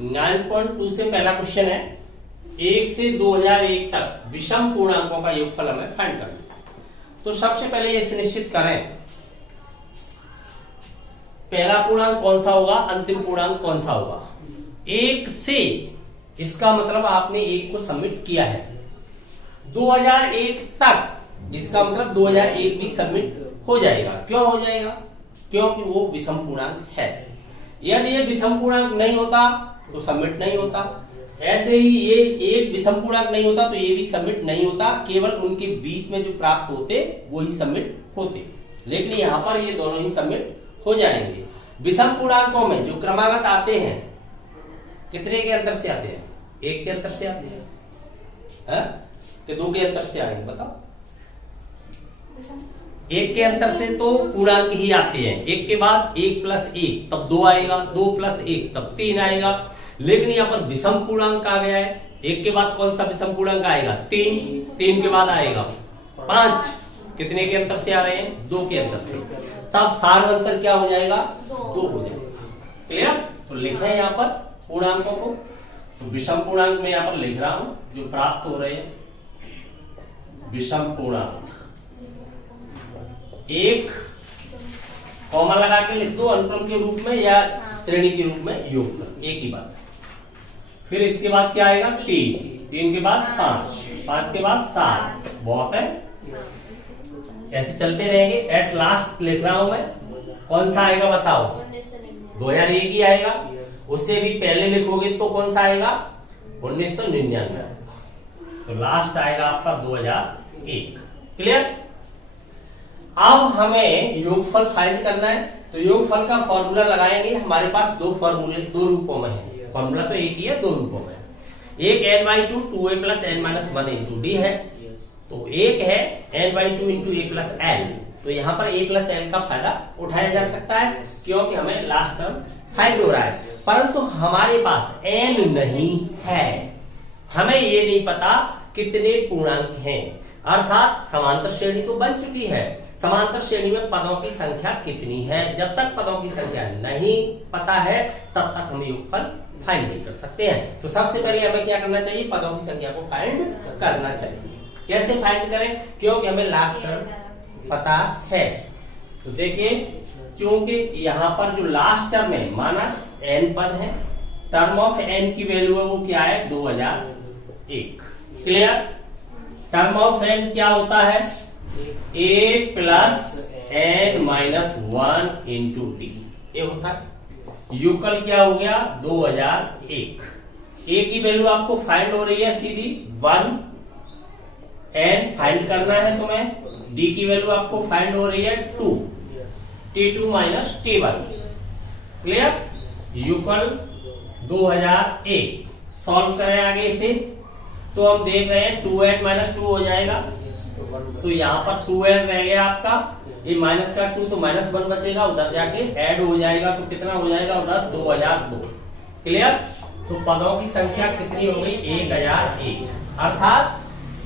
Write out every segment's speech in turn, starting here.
9.2 से पहला क्वेश्चन है, 1 से 2001 तक विषम पूर्णांकों का योगफल हमें फाइंड करना है। तो सबसे पहले ये सुनिश्चित करें पहला पूर्णांक कौन सा होगा, अंतिम पूर्णांक कौन सा होगा। 1 से, इसका मतलब आपने 1 को सबमिट किया है। 2001 तक, इसका मतलब 2001 भी सबमिट हो जाएगा। क्यों हो जाएगा? क्योंकि वो विषम पूर्णांक है। यदि ये विषम पूर्णांक नहीं होता तो सबमिट नहीं होता। ऐसे ही ये एक विषम पूर्णांक नहीं होता तो ये भी सबमिट नहीं होता। केवल उनके बीच में जो प्राप्त होते वो ही सबमिट होते, लेकिन यहाँ पर ये दोनों ही सबमिट हो जाएंगे। विषम पूर्णांकों में जो क्रमागत आते हैं कितने के अंतर से आते हैं? 1 के अंतर से आते हैं कि 2 के अंतर से आएंगे? बताओ। 1 के अंतर से तो पूर्णांक ही आते हैं। 1 के बाद 1 + 1 तब 2 आएगा, 2 + 1 तब 3 आएगा। लेकिन यहाँ पर विषम पूर्णांक आ गया है। 1 के बाद कौन सा विषम पूर्णांक आएगा? 3। 3 के बाद आएगा 5। कितने के अंतर से आ रहे हैं? 2 के अंतर से। तब सार अंतर क्या हो जाएगा? 2 हो जाएगा। क्लियर? तो लिखा है यहाँ पर पूर्णांकों को। तो विषम पूर्णांक में यहाँ पर लिख रहा हूं जो प्राप्त हो रहे हैं। विषम पूर्णांक 1 कॉमा लगा के लिख दो अनुक्रम के रूप में या श्रेणी के रूप में, योगफल एक ही बात। फिर इसके बाद क्या आएगा? 3 के बाद 5 के बाद 7। बहुत है, ऐसे चलते रहेंगे। एट लास्ट लिख रहा हूं मैं, कौन सा आएगा बताओ? 2001 ही आएगा। उससे भी पहले लिखोगे तो कौन सा आएगा? 1999। तो लास्ट आएगा आपका 2001। क्लियर? अब हमें योगफल फाइंड करना है। तो योगफल का फॉर्मूला लगाएंगे। हमारे पास 2 फॉर्मूले 2 रूपों में है। फॉर्मूला तो एक ही है, 2 रूपों में। एक n/2 2a + n-1 × d है। तो एक है n/2 × a + l। तो यहाँ पर a + l का फायदा उठाया जा सकता है क्योंकि हमें लास्ट टर्म फाइंड हो रहा है। परंतु हमारे पास n नहीं है, हमें ये नहीं पता कितने पूर्णांक हैं। अर्थात समांतर श्रेणी तो बन चुकी है, समांतर श्रेणी में पदों की संख्या कितनी है। जब तक पदों की संख्या नहीं पता है तब तक हम योगफल फाइंड नहीं कर सकते हैं। तो सबसे पहले हमें क्या करना चाहिए? पदों की संख्या को फाइंड करना चाहिए। कैसे फाइंड करें? क्योंकि हमें लास्ट टर्म पता है। तो देखिए, क्योंकि यहाँ पर जो लास्ट टर्म है, माना n पद है, टर्म ऑफ n की वैल्यू है वो क्या है? 2001। क्लियर? टर्म ऑफ n क्या होता है? a + n-1 × d ये होता है। युगल क्या हो गया? 2001। a की वैल्यू आपको फाइंड हो रही है सीधी 1। n फाइंड करना है तुम्हें। d की वैल्यू आपको फाइंड हो रही है 2। t2 - t1। क्लियर? युगल 2001। सॉल्व करें आगे इसे तो हम देख रहे हैं 2n - 2 हो जाएगा। तो यहाँ पर 2n रह गया आपका, ये माइनस का 2 तो -1 बचेगा, उधर जाके ऐड हो जाएगा तो कितना हो जाएगा उधर? 2002। क्लियर? तो पदों की संख्या कितनी हो गई? 1001। अर्थात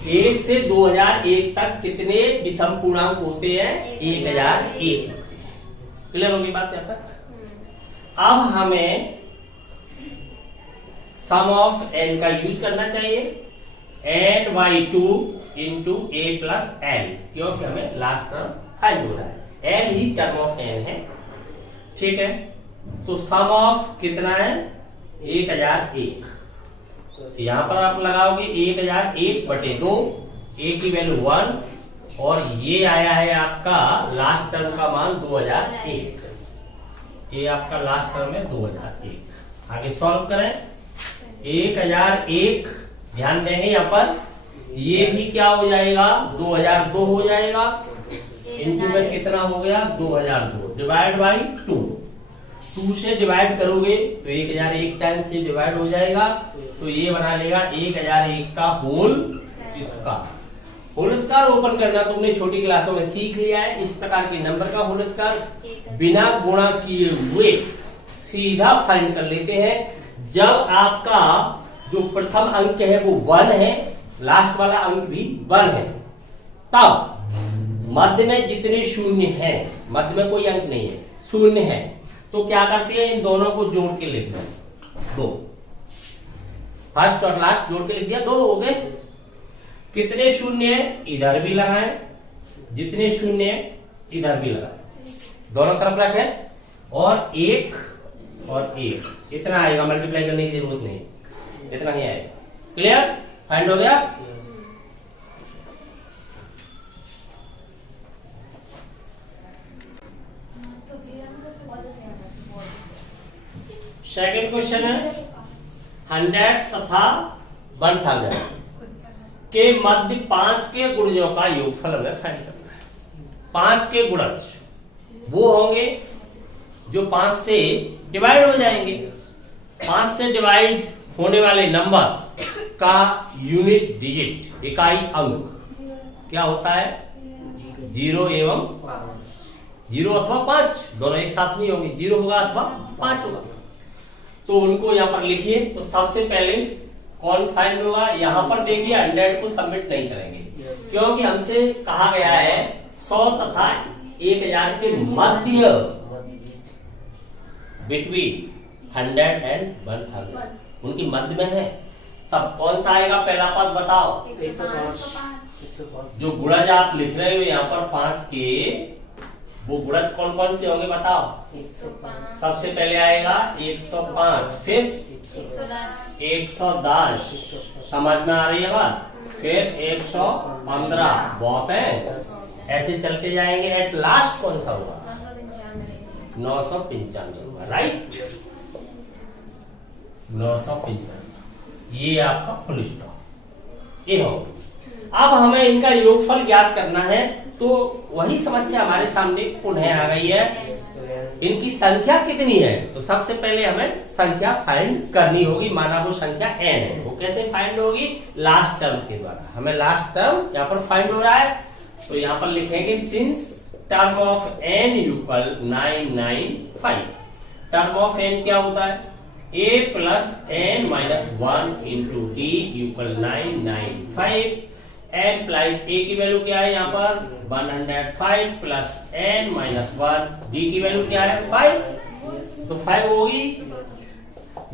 1 से 2001 तक कितने विषम पूर्णांक होते हैं? 1001। क्लियर होगी बात यहाँ तक? अब हमें सम ऑफ n का यूज करना चाहिए, n/2 × a + l, क्योंकि हमें लास्ट टर्म फाइंड हो रहा है। l he term of n है। ठीक है? तो सम ऑफ कितना है? 1001। यहां पर आप लगाओगे 1001/2, a की वैल्यू 1 और ये आया है आपका लास्ट टर्म का मान 2001। ये आपका लास्ट टर्म है 2001। आगे सॉल्व करें। 1001 ध्यान देंगे यहाँ पर, ये भी क्या हो जाएगा? 2002 हो जाएगा। इनटू में कितना हो गया? 2002 डिवाइड बाई 2। 2 से डिवाइड करोगे तो 1001 टाइम्स से डिवाइड हो जाएगा। तो ये बना लेगा 1001 का whole square. Whole square open करना तुमने छोटी क्लासों में सीख लिया है। इस प्रकार के नंबर का होल स्क्वायर बिना गुणा किए हुए सीधा फाइंड कर लेते हैं। जब आपका जो प्रथम अंक है वो 1 है, लास्ट वाला अंक भी 1 है, तब मध्य में जितने शून्य है, मध्य में कोई अंक नहीं है, शून्य है, तो क्या करते हैं? इन दोनों को जोड़ के लिख दो। 2 फर्स्ट और लास्ट जोड़ के लिख दिया, 2 हो गए। कितने शून्य है, इधर भी लगाए, जितने शून्य है इधर भी लगाए, दोनों तरफ रखे, और 1 और 1 इतना आएगा, मल्टीप्लाई करने की जरूरत नहीं, इतना ही आएगा। क्लियर, फाइंड हो गया। सेकंड क्वेश्चन है 100 तथा 1000 के मध्य 5 के गुणजों का योगफल हमें फाइंड करना है। 5 के गुणज वो होंगे जो 5 से डिवाइड हो जाएंगे। 5 से डिवाइड होने वाले नंबर का यूनिट डिजिट, इकाई अंक क्या होता है, 0 एवं 0 अथवा 5, दोनों एक साथ नहीं होंगे, 0 होगा अथवा 5 होगा। तो उनको यहाँ पर लिखिए। तो सबसे पहले कौन फाइंड होगा, यहाँ पर देखिए 100 को सबमिट नहीं करेंगे, क्योंकि हमसे कहा गया है 100 तथा 1000 के मध्य, बिटवीन 100 एंड 1000, उनकी मध्य में है। तब कौन सा आएगा पहला पद, बताओ। 105। जो गुणज आप लिख रहे हो यहाँ पर 5 के, वो गुणज कौन कौन से होंगे बताओ। 105। सबसे पहले आएगा 105, फिर 110, समझ में आ रही है बात, फिर 115, बहुत है, ऐसे चलते जाएंगे। एट लास्ट कौन सा होगा, 995 होगा, राइट, 995, ये आपका फुल स्टॉप, ये होगा। अब हमें इनका योगफल ज्ञात करना है, तो वही समस्या हमारे सामने पुनः आ गई है। इनकी संख्या कितनी है, तो सबसे पहले हमें संख्या फाइंड करनी होगी, माना वो संख्या n है। वो कैसे फाइंड होगी, लास्ट टर्म के द्वारा। हमें लास्ट टर्म यहाँ पर फाइंड हो रहा है, तो यहाँ पर लिखेंगे since term of n equal 995। Term of n क्या होता है, a plus n minus 1 into d equal 995। n plus a की वैल्यू क्या है यहाँ पर 105 प्लस n माइनस 1, d की वैल्यू क्या है 5, तो 5 होगी,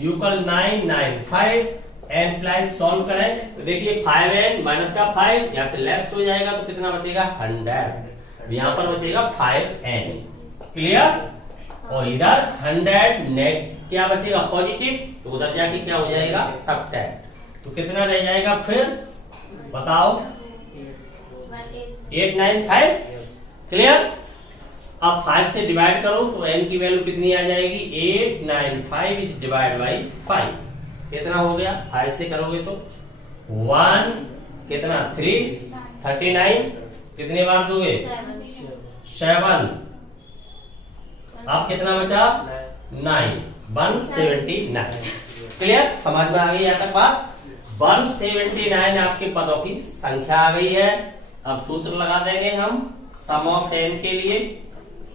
इक्वल 995। n प्लस सॉल्व करें तो देखिए 5n माइनस का 5 यहाँ से लेफ्ट हो जाएगा, तो कितना बचेगा 100, यहाँ पर बचेगा 5n। क्लियर, और इधर 100 नेट क्या बचेगा पॉजिटिव, तो उधर जाके क्या हो जाएगा सब्ट्रैक्ट, तो कितना रह जाएगा फिर बताओ 895। क्लियर, अब 5 से डिवाइड करो तो n की वैल्यू कितनी आ जाएगी, 895 इज डिवाइड बाई 5, कितना हो गया, 5 से करोगे तो 1 कितना 3 39, कितने बार दोगे 7, अब कितना बचा 9 179। क्लियर, समझ में आ गई यहाँ तक बात। 179 आपके पदों की संख्या आ गई है। अब सूत्र लगा देंगे हम सम ऑफ n के लिए,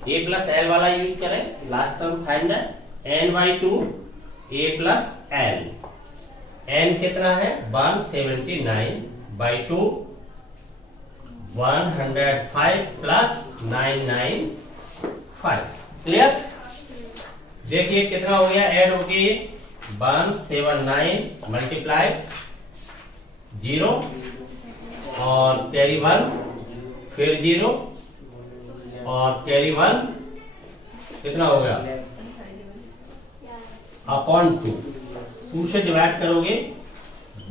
a प्लस एल वाला यूज करें, लास्ट टर्म फाइंड है n by 2 a plus L. n कितना है 179 बाई 2, 105 प्लस 995। क्लियर, देखिए कितना हो गया, ऐड हो गई 179 मल्टीप्लाई 0 और कैरी 1, फिर 0 और कैरी 1, कितना हो गया अपॉन 2 से डिवाइड करोगे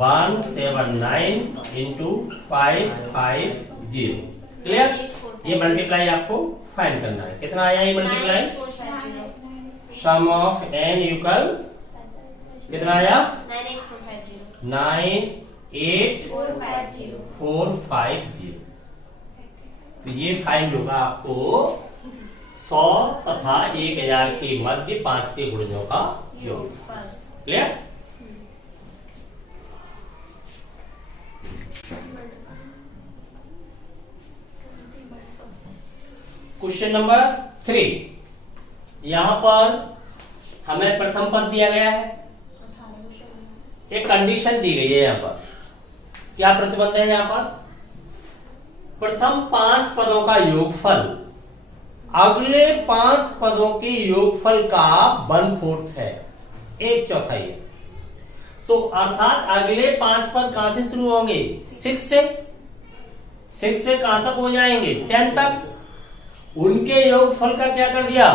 179 इंटू 550। क्लियर, ये मल्टीप्लाई आपको फाइंड करना है, कितना आया ये multiply, sum of n equal कितना आया 98450। तो ये फाइंड होगा आपको 100 तथा 1000 के मध्य 5 के गुणजों का योग। क्लियर, क्वेश्चन नंबर 3, यहां पर हमें प्रथम पद दिया गया है, एक कंडीशन दी गई है। यहाँ पर क्या प्रतिबंध है, यहाँ पर प्रथम 5 पदों का योगफल अगले 5 पदों के योगफल का 1/4 है, 1/4 है। तो अर्थात अगले 5 पद कहां से शुरू होंगे? 6 से। 6 से कहां तक हो जाएंगे? 10 तक। उनके योगफल का क्या कर दिया?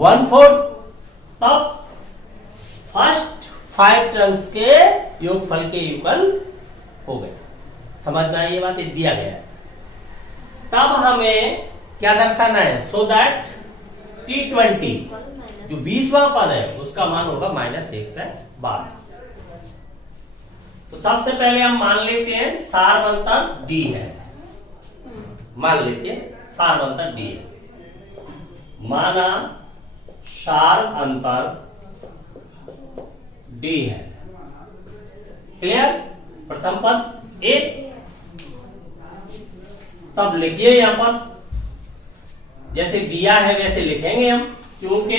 1/4। तब फर्स्ट 5 टर्म्स के योगफल के युगल हो गए। समझ में आई ये बात? दिया गया है। तब हमें क्या दर्शाना है? सो दैट T20 जो 20वां पद है उसका मान होगा -1 से 12। तो सबसे पहले हम मान लेते हैं सारवंतर D है। मान लेते हैं सारवंतर D है। माना सार अंतर D है। क्लियर? प्रथम पद 1। तब लिखिए यहां पर जैसे दिया है वैसे लिखेंगे हम, क्योंकि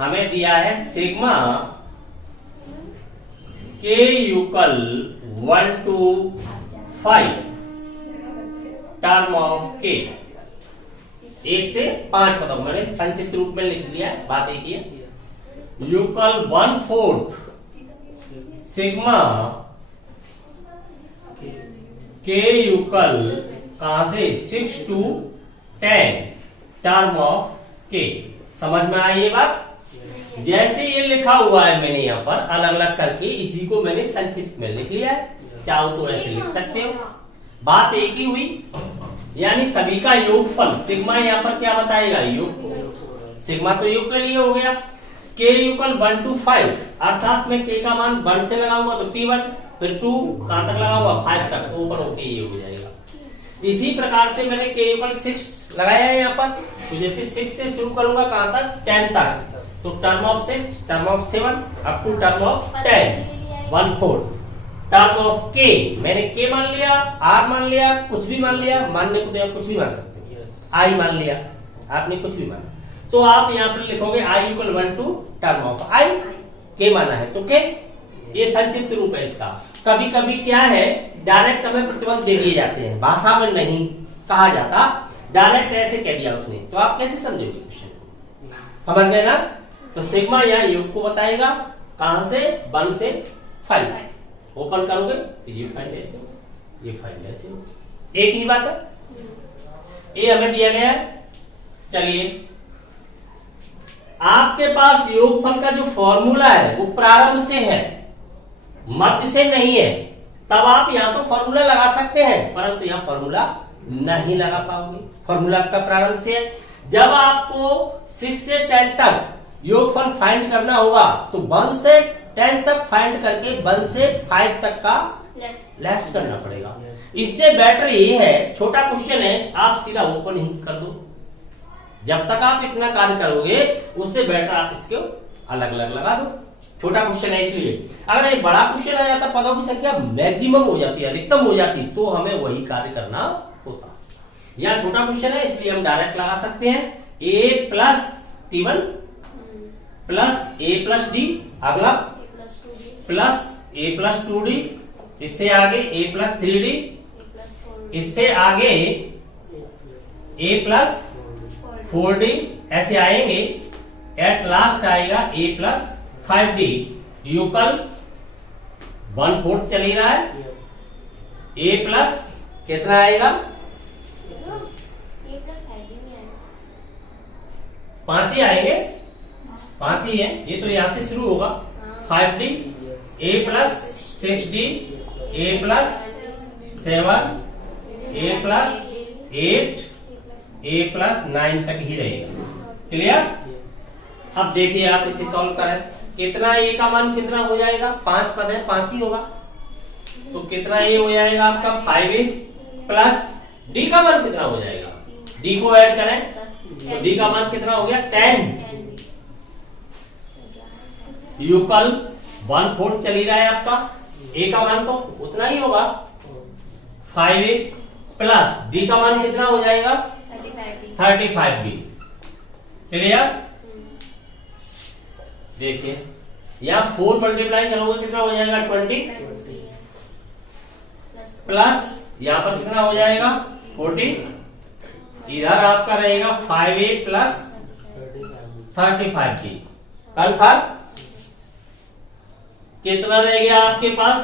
हमें दिया है सिग्मा के युगल 1 to 5 टर्म ऑफ के। 1 से 5 पद मैंने संक्षिप्त रूप में लिख दिया, बात एक ही है। युगल 1/4 सिग्मा के युगल कहां से? 6 to 10 टर्म ऑफ के। समझ में आई ये बात? जैसे ये लिखा हुआ है मैंने यहाँ पर अलग अलग करके, इसी को मैंने संक्षिप्त में लिख लिया है। चाहो तो ऐसे लिख सकते हो, बात एक ही हुई। यानी सभी का योगफल सिग्मा यहाँ पर क्या बताएगा? योग। सिग्मा तो योग के लिए हो गया। के युगल 1 to 5 अर्थात मैं के का मान 1 से लगाऊंगा तो T1, फिर 2 कहां तक लगाऊंगा? 5 तक, तो ऊपर होके ये हो जाएगा। इसी प्रकार से मैंने के युगल 6 लगाया है यहाँ पर, तो जैसे 6 से शुरू करूंगा कहां तक? 10 तक। तो term of 6, term of 7 up to term of 10 1/4 term of के। मैंने के मान लिया, आर मान लिया, कुछ भी मान लिया। मानने को तो आप कुछ भी मान सकते हैं। आई मान लिया, आपने कुछ भी माना, तो आप यहाँ पर लिखोगे I equal 1 to term of आई। के माना है तो के। ये संक्षिप्त रूप है इसका। कभी कभी क्या है, डायरेक्ट हमें प्रतिबंध दे दिए जाते हैं, भाषा में नहीं कहा जाता, डायरेक्ट ऐसे कह दिया उसने, तो आप कैसे समझोगे क्वेश्चन को? समझ गए ना? तो सिग्मा या योग को बताएगा कहां से? 1 से 5। ओपन करोगे तो ये फाइल ऐसे, ये फाइल ऐसे, एक ही बात है। ये हमें दिया गया है। चलिए, आपके पास योगफल का जो फॉर्मूला है वो प्रारंभ से है, मध्य से नहीं है। तब आप यहां तो फॉर्मूला लगा सकते हैं, परंतु यहां फॉर्मूला नहीं लगा पाओगे। फॉर्मूला आपका प्रारंभ से है। जब आपको 6 से 10 तक योगफल फाइंड करना होगा तो 1 से 10 तक फाइंड करके 1 से 5 तक का लेफ्ट करना पड़ेगा। इससे बेटर ये है, छोटा क्वेश्चन है, आप सीधा ओपन ही कर दो। जब तक आप इतना कार्य करोगे उससे बेटर आप इसको अलग अलग लगा दो। छोटा क्वेश्चन है इसलिए। अगर एक बड़ा क्वेश्चन आ जाता, पदों की संख्या मैक्सिमम हो जाती है, अधिकतम हो जाती, तो हमें वही कार्य करना होता। यहाँ छोटा क्वेश्चन है इसलिए हम डायरेक्ट लगा सकते हैं। a plus T1 plus a plus D, अगला प्लस a प्लस 2D, इससे आगे a प्लस 3D, इससे आगे a प्लस 4D, ऐसे आएंगे। एट लास्ट आएगा a प्लस 5D। यूकल 1/4 चल ही रहा है। a प्लस कितना आएगा? 5 ही आएंगे, 5 ही है। ये तो यहां से शुरू होगा। 5D, a plus 6D, a plus 7, a plus 8, a plus 9 तक ही रहेगा। क्लियर? अब देखिए आप इसे सॉल्व करें, कितना a का मान कितना हो जाएगा? 5 पद है, 5 ही होगा, तो कितना a हो जाएगा आपका? 5a प्लस d का मान कितना हो जाएगा? d को ऐड करें तो d का मान कितना हो गया? 10। यूकल 1/4 चल ही रहा है आपका, a का मान तो उतना ही होगा 5a प्लस d का मान कितना हो जाएगा? 35d। क्लियर? देखिए यहाँ 4 मल्टीप्लाई करोगे कितना हो जाएगा? 20 प्लस यहाँ पर कितना हो जाएगा? 40। इधर आपका रहेगा 5a प्लस 35d। कन्फर्म? कितना रह गया आपके पास?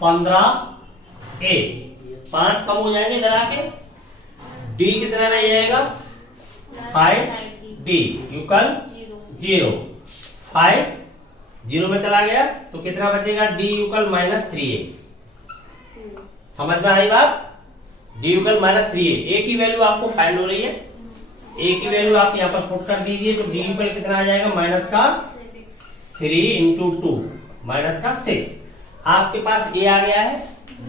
15a। 5 कम हो जाएंगे इधर आके, d कितना रह जाएगा? 5d equal 0। 5 0 में चला गया तो कितना बचेगा? d equal -3a। समझ में आई बात? d equal -3a। a की वैल्यू आपको फाइंड हो रही है, a की वैल्यू आप यहाँ पर पुट कर दीजिए तो d इक्वल कितना आ जाएगा? -3 इंटू 2 -6। आपके पास a आ गया है,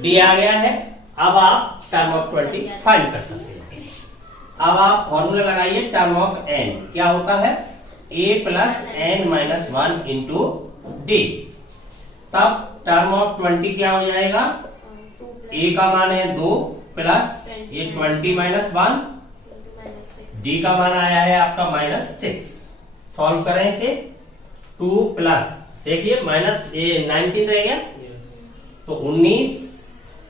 d आ गया है। अब आप टर्म ऑफ 20 फाइंड कर सकते हैं। अब आप फॉर्मूला लगाइए टर्म ऑफ n। क्या होता है? a plus n minus 1 into D. तब टर्म ऑफ 20 क्या हो जाएगा? a का मान है 2 प्लस ये 20 माइनस 1, d का मान आया है आपका -6। सॉल्व करें इसे। 2 प्लस देखिए -19 रह गया तो 19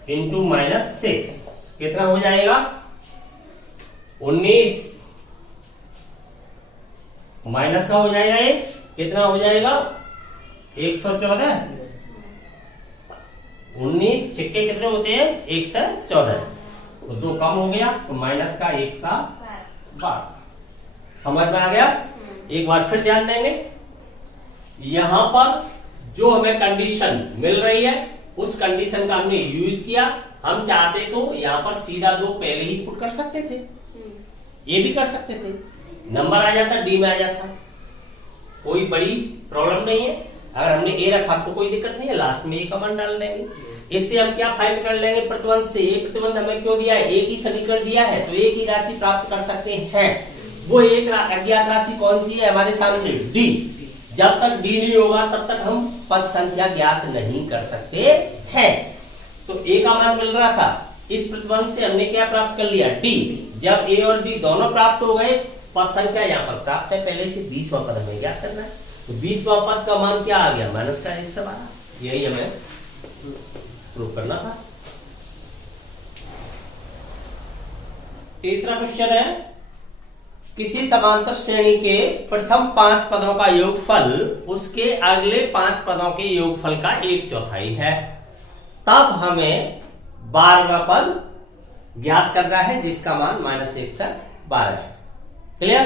इंटू -6 कितना हो जाएगा? 19 माइनस का हो जाएगा, ये कितना हो जाएगा? 114। 19 छिक्के कितने होते हैं? 114। तो 2 कम हो गया तो माइनस का 112। समझ में आ गया? एक बार फिर ध्यान देंगे, यहां पर जो हमें कंडीशन मिल रही है उस कंडीशन का हमने यूज किया। हम चाहते तो यहां पर सीधा 2 पहले ही पुट कर सकते थे, ये भी कर सकते थे, नंबर आ जाता, डी में आ जाता, कोई बड़ी प्रॉब्लम नहीं है। अगर हमने ए रखा तो कोई दिक्कत नहीं है, लास्ट में ए कमांड डाल देंगे। इससे हम क्या फाइंड कर लेंगे? प्रतिबंध से। ए प्रतिबंध हमें क्यों दिया है? ए की समीकरण दिया है तो ए की राशि प्राप्त कर सकते हैं। वो एक अज्ञात राशि कौन सी है हमारे सामने? डी। जब तक डी नहीं होगा तब तक हम पद संख्या ज्ञात नहीं कर सकते हैं। तो ए का मान मिल रहा था, इस प्रतिबंध से हमने क्या प्राप्त कर लिया? डी। जब ए और डी दोनों प्राप्त हो गए, पद संख्या यहाँ पर प्राप्त है पहले से, 20वां पद हमें ज्ञात करना है। तो 20वां पद का मान क्या आ गया? -112। यही हमें प्रूव करना था। तीसरा क्वेश्चन है, किसी समांतर श्रेणी के प्रथम 5 पदों का योगफल उसके अगले 5 पदों के योगफल का 1/4 है। तब हमें 12वां पद ज्ञात करना है जिसका मान -112 है। क्लियर?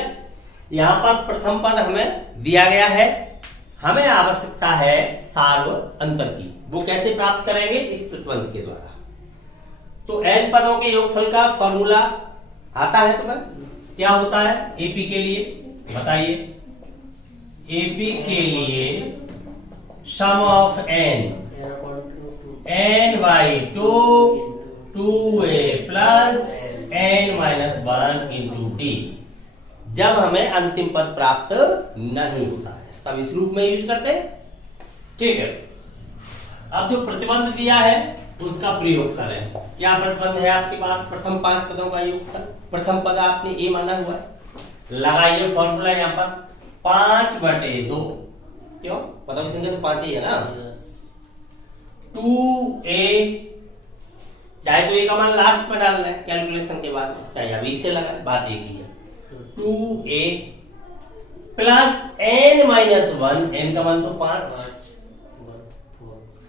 यहां पर प्रथम पद हमें दिया गया है, हमें आवश्यकता है सार्व अंतर की। वो कैसे प्राप्त करेंगे? इस प्रतिबंध के द्वारा। तो n पदों के योगफल का फॉर्मूला आता है तुम्हें? क्या होता है एपी के लिए? बताइए। एपी के लिए sum of n by 2a plus n-1 into D. जब हमें अंतिम पद प्राप्त नहीं होता है तब इस रूप में यूज करते हैं। ठीक है, अब जो प्रतिबंध दिया है उसका प्रयोग करें। क्या प्रतिबंध है आपके पास? प्रथम 5 पदों का योगफल। प्रथम पद आपने ए माना हुआ है, लगाइए फॉर्मूला यहाँ पर 5/2। क्यों? पदों की संख्या तो 5 ही है ना। 2a, चाहे तो ए का मान लास्ट में डालना है कैलकुलेशन के बाद, चाहे अभी से लगाए, बात एक ही है। 2a प्लस n-1, n का मान तो 5,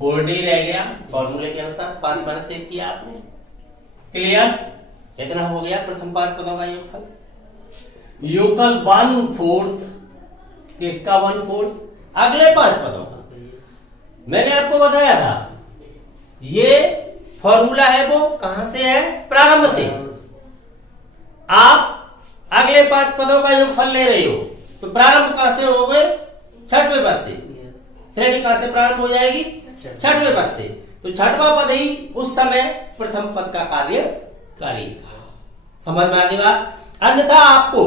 4d रह गया फॉर्मूले के अनुसार, 5 - 1 किया आपने। क्लियर? इतना हो गया प्रथम 5 पदों का योगफल। योगफल 1/4 किसका? 1/4 अगले 5 पदों का। मैंने आपको बताया था ये फॉर्मूला है वो कहां से है? प्रारंभ से। आप अगले 5 पदों का योगफल ले रहे हो तो प्रारंभ कहां से हो गए? 6वें पद से। श्रेणी कहां से प्रारंभ हो जाएगी? 6वें पद से। तो 6वां पद ही उस समय प्रथम पद का कार्य करेगा। समझ में आने बात? अन्यथा आपको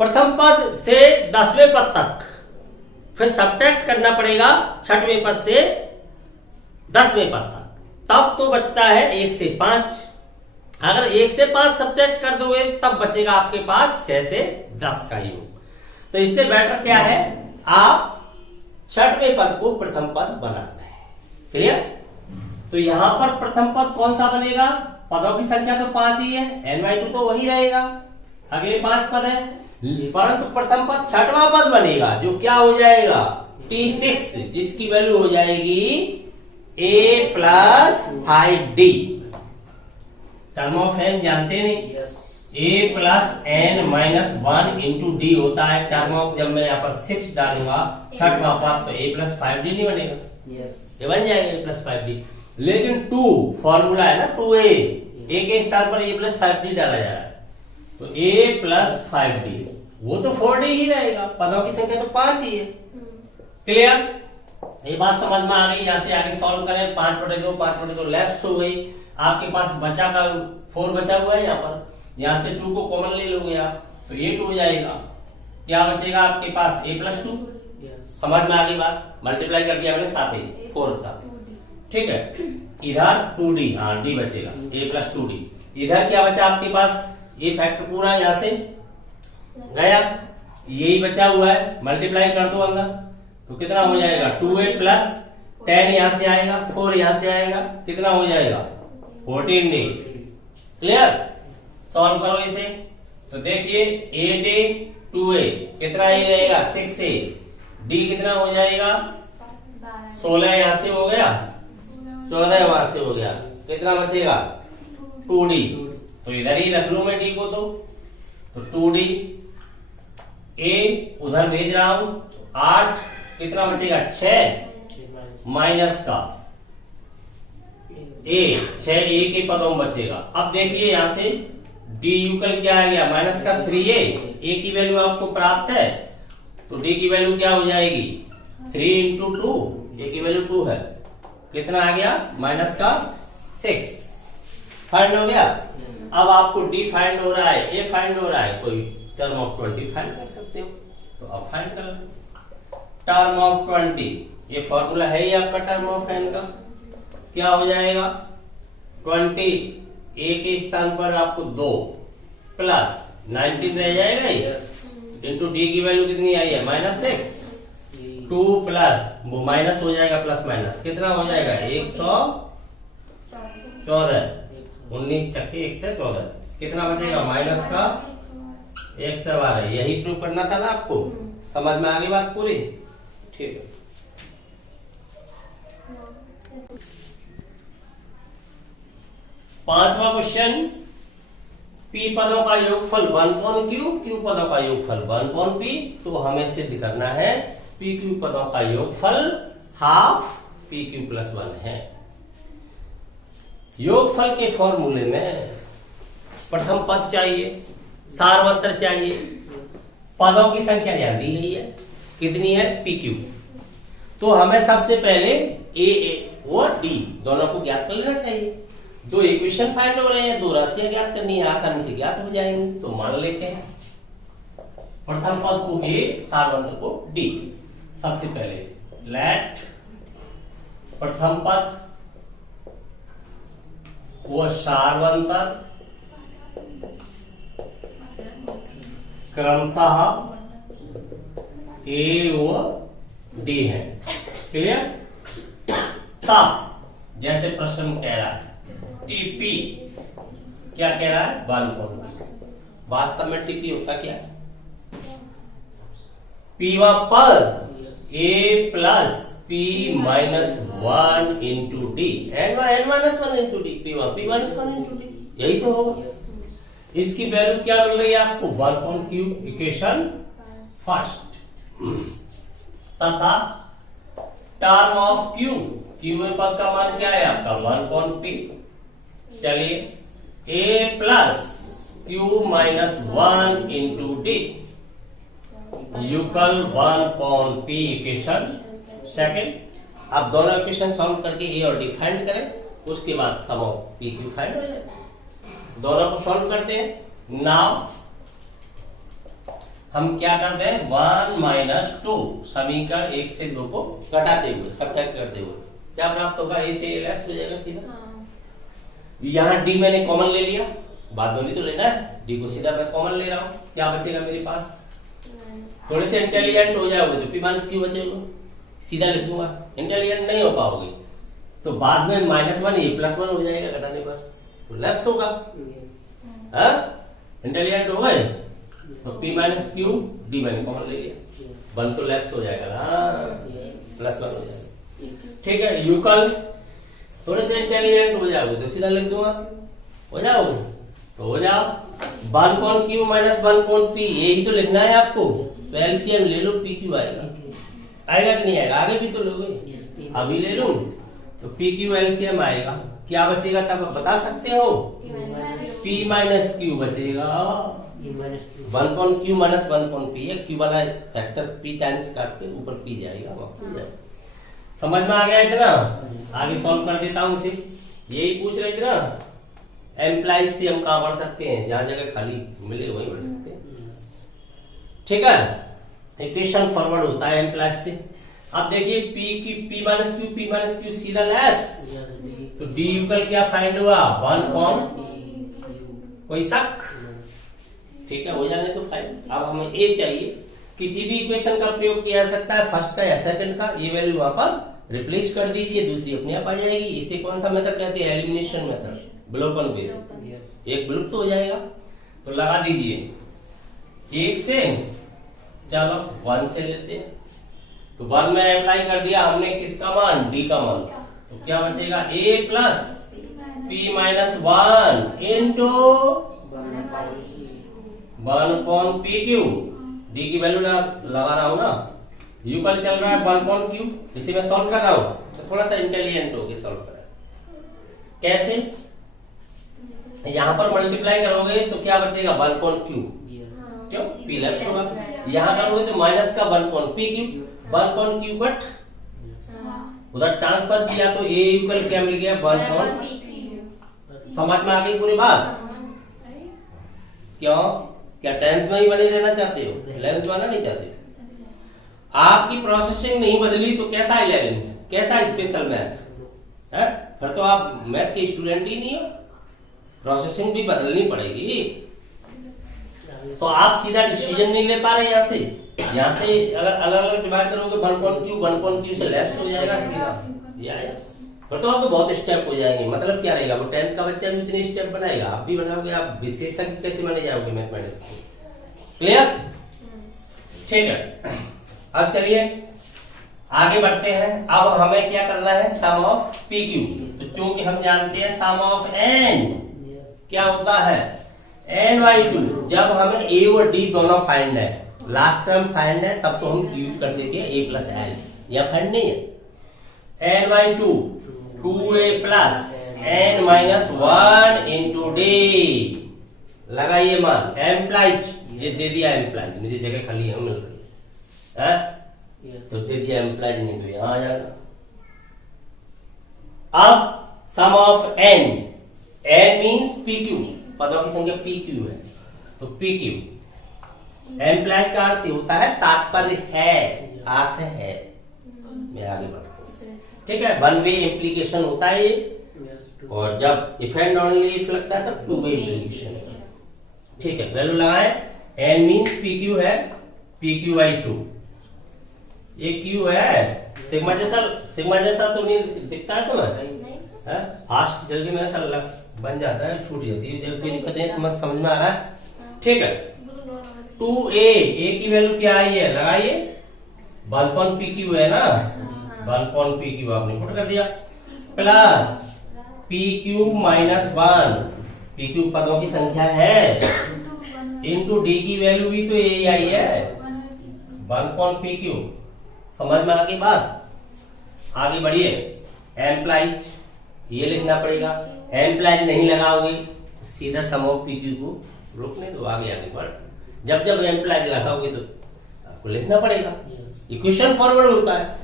प्रथम पद से 10वें पद तक फिर सब्ट्रैक्ट करना पड़ेगा 6वें पद से 10वें पद तक, तब तो बचता है 1 से 5। अगर 1 से 5 सब्ट्रैक्ट कर दोगे तब बचेगा आपके पास 6 से 10 का योग। तो इससे बेटर क्या है? आप 6वें पद को प्रथम पद बनाते हैं। क्लियर? तो यहां पर प्रथम पद कौन सा बनेगा? पदों की संख्या तो 5 ही है, n/2 तो वही रहेगा, अगले 5 पद है। परंतु प्रथम पद छठवां पद बनेगा जो क्या हो जाएगा T6, जिसकी वैल्यू हो जाएगी a plus 5d। Term of n जानते नहीं, yes a plus n minus 1 into D होता है टर्म ऑफ। जब मैं यहाँ पर 6 डालूंगा छठवां पद तो a प्लस 5d नहीं बनेगा, यस ये बन जाएगा a प्लस 5d। लेकिन 2 फॉर्मूला है ना 2a, a के स्थान पर a प्लस 5d डाला जा रहा है तो a प्लस 5d वो तो 4d ही रहेगा, पदों की संख्या तो 5 ही है। क्लियर, ये बात समझ में आ गई। यहाँ से आगे सॉल्व करें, 5/2 5/2 लेफ्ट हो गई, आपके पास बचा का 4 बचा हुआ है यहाँ पर, यहाँ से 2 को कॉमन ले लोगे आप तो 8 हो जाएगा। क्या बचेगा आपके पास a प्लस 2, समझ में आ गई बात, मल्टीप्लाई कर दिया मैंने साथ ही 4 साथ, ठीक है। इधर 2d, हाँ d बचेगा a प्लस 2d। इधर क्या बचा आपके पास, ये फैक्टर पूरा यहाँ से गया, यही बचा हुआ है, मल्टीप्लाई कर दो अंदर तो कितना हो जाएगा 2a प्लस 10 यहाँ से आएगा, 4 यहाँ से आएगा, कितना हो जाएगा 14d। क्लियर, सॉल्व करो इसे तो देखिए 8a 2a कितना ही रहेगा 6a, d कितना हो जाएगा 16 यहाँ से हो गया, 14 वहां से हो गया, कितना बचेगा 2d। तो इधर ही रख लू मैं d को, तो 2d a उधर भेज रहा हूं 8, कितना बचेगा 6 माइनस का a, 6a के पदों में बचेगा। अब देखिए यहाँ से d यूकल क्या आ गया माइनस का 3a, a की वैल्यू आपको प्राप्त है तो d की वैल्यू क्या हो जाएगी 3 इंटू 2, a की वैल्यू 2 है, कितना आ गया माइनस का 6, फाइंड हो गया। अब आपको d फाइंड हो रहा है, a फाइंड हो रहा है, कोई टर्म ऑफ 20 फाइंड कर सकते हो तो अब फाइंड कर लो टर्म ऑफ 20। ये फॉर्मूला है ही आपका टर्म ऑफ n का, क्या हो जाएगा 20 a के स्थान पर आपको 2 प्लस 19 रह जाएगा ही इंटू d की वैल्यू कितनी आई है माइनस 6, 2 प्लस वो माइनस हो जाएगा प्लस माइनस कितना हो जाएगा 114, 19 छक्के 114, कितना बचेगा माइनस का 112। यही प्रूव करना था ना आपको, समझ में आ गई बात पूरी, ठीक है। पांचवा क्वेश्चन, p पदों का योगफल 1/q, q पदों का योगफल 1/p, तो हमें सिद्ध करना है pq पदों का योगफल हाफ pq प्लस 1 है। योगफल के फॉर्मूले में प्रथम पद चाहिए, सार्वत्र चाहिए, पदों की संख्या ध्यान दी गई है, कितनी है pq, तो हमें सबसे पहले a और d दोनों को ज्ञात कर लेना चाहिए। दो इक्वेशन फाइंड हो रहे हैं, दो राशियां ज्ञात करनी है, आसानी से ज्ञात हो जाएंगी। तो मान लेते हैं प्रथम पद को a, सार्वत्र को d। सबसे पहले लेट प्रथम पद वो सार्वत्र क्रमशः a और d है। क्लियर, तब जैसे प्रश्न कह रहा है टीपी, क्या कह रहा है 1/p, वास्तव में टीपी होता क्या है पीवा पद a plus p minus 1 into D N minus 1 into D, p minus 1 into D, यही तो होगा। इसकी वैल्यू क्या मिल रही है आपको 1/q, इक्वेशन फर्स्ट, तथा टर्म ऑफ q, q में पद का मान क्या है आपका 1/p। चलिए a plus q minus 1 into D equal 1/p, equation second. अब दोनों इक्वेशन सॉल्व करके a और d फाइंड करें, उसके बाद सम ऑफ pq फाइंड हो जाए। दोनों को सॉल्व करते हैं। नाउ हम क्या करते हैं 1 माइनस 2, समीकरण 1 से 2 को घटाते हुए सब्ट्रैक्ट करते हुए क्या प्राप्त होगा, a से a लेफ्ट हो जाएगा सीधा। यहाँ d मैंने कॉमन ले लिया, बाद में भी तो लेना है, d को सीधा मैं कॉमन ले रहा हूँ, क्या बचेगा मेरे पास, थोड़े से इंटेलिजेंट हो जाओगे तो p माइनस q बचेगा, सीधा लिख दूंगा। इंटेलिजेंट नहीं हो पाओगे तो बाद में -1 a प्लस 1 हो जाएगा घटाने पर, तो लेफ्ट होगा। इंटेलिजेंट हो गए तो P माइनस क्यू डी मैंने कॉमन ले लिया, 1 तो लेफ्ट हो जाएगा ना, +1 हो जाएगा। ठीक है, यूकल थोड़े से इंटेलिजेंट हो जाओगे तो सीधा लिख दूंगा, हो जाओगे तो हो जाओ। 1 upon Q minus 1 upon P, यही तो लिखना है आपको, तो एलसीएम ले लो, पी क्यू आएगा, आएगा कि नहीं आएगा, आगे भी तो लोगे, अभी ले लो तो पी क्यू एलसीएम आएगा, क्या बचेगा तब बता सकते हो, P माइनस क्यू बचेगा, 1 upon Q minus 1 upon P है, क्यू वाला फैक्टर P टाइम्स काट के ऊपर P जाएगा, समझ में आ गया इतना। आगे सॉल्व कर देता हूं इसे, यही पूछ रहे थे ना, एम्प्लाइज से हम कहां बढ़ सकते हैं, जहां जगह खाली मिले वहीं बढ़ सकते हैं। ठीक है, इक्वेशन फॉरवर्ड होता है एम्प्लाइज से। अब देखिए P माइनस क्यू सीधा लेफ्ट, तो डी इक्वल क्या फाइंड हुआ, 1 अपॉन, कोई शक, ठीक है, हो जाने तो फाइंड। अब हमें ए चाहिए, किसी भी इक्वेशन का प्रयोग किया जा सकता है, फर्स्ट का या सेकंड का, ये वैल्यू वहां पर रिप्लेस कर दीजिए, दूसरी अपने आप आ जाएगी। इसे कौन सा मेथड कहते हैं, एलिमिनेशन मेथड, विलोपन विधि, एक विलुप्त तो हो जाएगा, तो लगा दीजिए 1 से, चलो 1 से लेते हैं, तो 1 में अप्लाई कर दिया हमने किसका मान, डी का मान, तो क्या बचेगा, a plus P minus 1 into 1 upon P Q, D की वैल्यू लगा रहा हूं ना, यू कल चल रहा है 1 अपॉन क्यू, इसे मैं सॉल्व कर रहा हूं, तो थोड़ा सा इंटेलिजेंट होके सॉल्व करें। कैसे, यहां पर मल्टीप्लाई करोगे तो क्या बचेगा, 1 अपॉन क्यू, क्यों P लेफ्ट होगा, यहां करोगे तो माइनस का 1 upon P Q, 1 upon Q cut, उधर ट्रांसफर किया तो ए इक्वल क्या मिल गया, 1 अपॉन पी क्यू। समझ में आ गई पूरी बात, क्यों, क्या 10th में ही बने रहना चाहते हो, 11th वाला नहीं चाहते, आपकी प्रोसेसिंग नहीं बदली तो कैसा 11th, कैसा स्पेशल मैथ है, फिर तो आप मैथ के स्टूडेंट ही नहीं हो, प्रोसेसिंग भी बदलनी पड़ेगी, तो आप सीधा डिसीजन नहीं ले पा रहे, यहाँ से अगर अलग अलग डिवाइड करोगे 1 अपॉन क्यू से लेफ्ट हो जाएगा सीधा, फिर तो आपको बहुत स्टेप हो जाएंगे, मतलब क्या रहेगा, वो 10th का बच्चा भी उतने स्टेप बनाएगा, आप भी बनाओगे, आप विशेषज्ञ कैसे बने जाओगे मैथमेटिक्स के, क्लियर, ठीक है। अब चलिए आगे बढ़ते हैं, अब हमें क्या करना है, सम ऑफ पी क्यू, तो क्योंकि हम जानते हैं सम ऑफ एन क्या होता है, n/2, जब हमें a और d दोनों फाइंड है, लास्ट टर्म फाइंड है, तब तो हम यूज कर देते हैं a प्लस एल, यह फाइंड नहीं है, n/2 2a plus n minus 1 into D, लगाइए मान, एम्प्लाइज, ये दे दिया एम्प्लाइज, मुझे जगह खाली है मिल रही है, तो दे दिया एम्प्लाइज, नहीं तो यहां आ जाता। अब sum of n, n means pq, पदों की संख्या pq है, तो pq, एम्प्लाइज का अर्थ होता है तात्पर्य है, आशय है, मैं आगे बढ़ता हूं, ठीक है, वन वे इम्प्लीकेशन होता है ये, और जब इफ एंड ओनली इफ लगता है तब टू वे इम्प्लीकेशन, ठीक है, वैल्यू लगाए, n मींस pq है, pq/2, ये q है, सिग्मा जैसा तो नहीं दिखता है तुम्हें, फास्ट जल्दी में ऐसा बन जाता है, छूट जाती है, जब कोई दिक्कत नहीं, तुम्हें समझ में आ रहा है, ठीक है। 2a, a की वैल्यू क्या आई है, लगाइए, 1 अपॉन pq है ना, 1 अपॉन pq आपने पुट कर दिया, प्लस pq माइनस 1, pq पदों की संख्या है, इंटू d की वैल्यू भी तो यही आई है, 1 अपॉन pq, समझ में आ गई बात, आगे बढ़िए, एम्प्लाइज, ये लिखना पड़ेगा, एम्प्लाइज नहीं लगाओगे तो सीधा सम ऑफ pq को रोकने दो, आगे बढ़, जब एम्प्लाइज लगाओगे तो आपको लिखना पड़ेगा, इक्वेशन फॉरवर्ड होता है,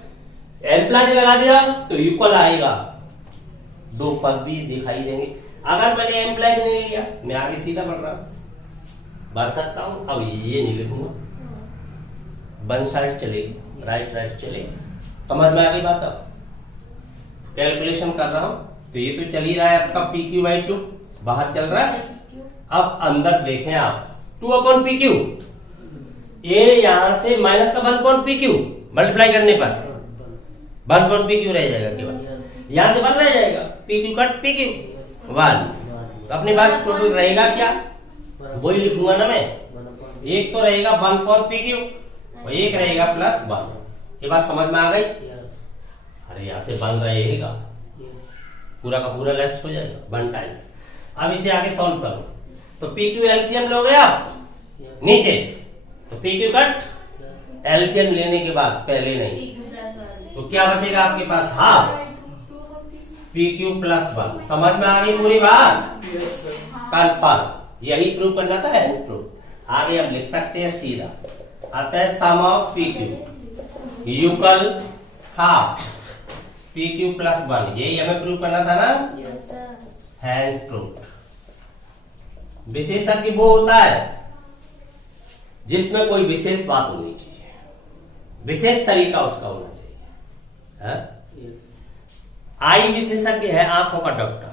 एम्प्लाइज लगा दिया तो इक्वल आएगा, दो पद भी दिखाई देंगे, अगर मैंने एम्प्लाइज नहीं लिया, मैं आगे सीधा बढ़ रहा हूं, बढ़ सकता हूं, अब ये नहीं लिखूंगा, वन साइड चलेगी, राइट चलेगी, समझ में आ गई बात। अब कैलकुलेशन कर रहा हूं, तो ये तो चल ही रहा है आपका pq/2, बाहर चल रहा है, अब अंदर देखें आप, 2 अपॉन pq, ये यहां से माइनस का 1 अपॉन pq, मल्टीप्लाई करने पर 1 अपॉन pq रह जाएगा, केवल यहां से 1 रह जाएगा, pq कट pq 1, तो अपने पास टोटल रहेगा क्या, वही लिखूंगा ना मैं, एक तो रहेगा 1 फॉर पी क्यू और एक रहेगा +1। ये बात समझ में आ गई? अरे यहाँ से 1 रहेगा, पूरा का पूरा लेफ्ट हो जाएगा 1 टाइम्स। अब इसे आगे सॉल्व करो तो पी क्यू एलसीएम लोगे आप नीचे, तो पी क्यू कट एलसीएम लेने के बाद पहले नहीं, तो क्या बचेगा आपके पास? Half P Q +1। समझ में आ गई पूरी बात? कन्फर्म। यही प्रूव करना था, हेंस प्रूव। आगे हम लिख सकते हैं सीधा, आता है sum of P Q equal half P Q +1। यही हमें प्रूव करना था ना, हेंस प्रूव। विशेषज्ञ वो होता है जिसमें कोई विशेष बात होनी चाहिए, विशेष तरीका उसका होना चाहिए। है? आई विशेषज्ञ है आंखों का डॉक्टर।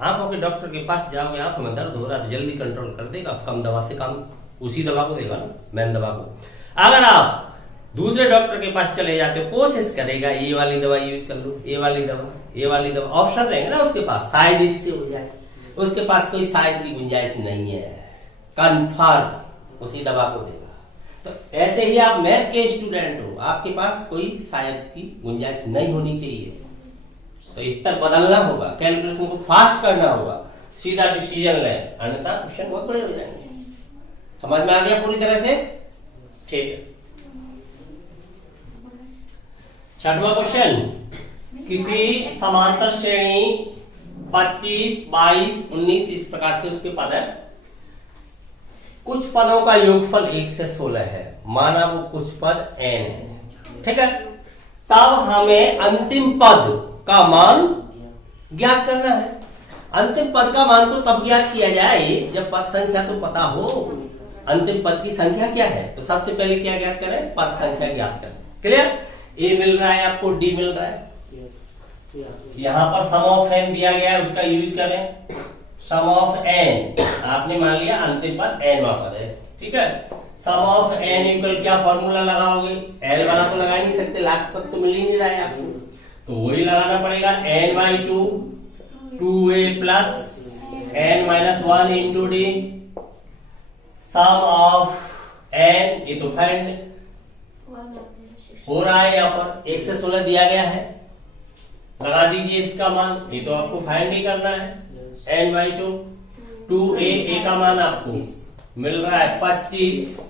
आंखों के डॉक्टर के पास जाओगे, आंखों में दर्द हो रहा है तो जल्दी कंट्रोल कर देगा, कम दवा से काम, उसी दवा को देगा ना, मेन दवा को। अगर आप दूसरे डॉक्टर के पास चले जाते हो, कोशिश करेगा ये वाली दवा यूज कर लो, ये वाली दवा, ऑप्शन रहेंगे ना उसके पास, शायद इससे हो जाए। उसके पास कोई शायद की गुंजाइश नहीं है, कंफर्म उसी दवा को देगा। तो ऐसे ही आप मैथ के स्टूडेंट हो, आपके पास कोई शायद की गुंजाइश नहीं होनी चाहिए, तो इस तक बदलना होगा, कैलकुलेशन को फास्ट करना होगा, सीधा डिसीजन लें, अन्यथा क्वेश्चन बहुत बड़े हो जाएंगे। समझ में आ गया पूरी तरह से? ठीक है। छठवां क्वेश्चन, किसी समांतर श्रेणी 25, 22, 19 इस प्रकार से उसके पद है। कुछ पदों का योगफल 1 से 16 है, माना वो कुछ पद n है, ठीक है। तब हमें अंतिम पद का मान ज्ञात करना है। अंतिम पद का मान तो तब ज्ञात किया जाए जब पद संख्या तो पता हो। अंतिम पद की संख्या क्या है, तो सबसे पहले क्या ज्ञात करें? पद संख्या ज्ञात करें। क्लियर? ए मिल रहा है आपको, डी मिल रहा है, यहाँ पर सम ऑफ n दिया गया है, उसका यूज करें। सम ऑफ n आपने मान लिया अंतिम पद n पद है, ठीक है। सम ऑफ n इक्वल क्या फॉर्मूला लगाओगे? l वाला तो लगा नहीं सकते, लास्ट पद तो मिल ही नहीं रहा है आपको, तो वही लगाना पड़ेगा n/2 2a plus n-1 into D. Sum of n, ये तो फाइंड हो रहा है, यहाँ पर 1 से 16 दिया गया है, लगा दीजिए इसका मान, ये तो आपको फाइंड ही करना है। n/2 2a का मान आपको मिल रहा है 25,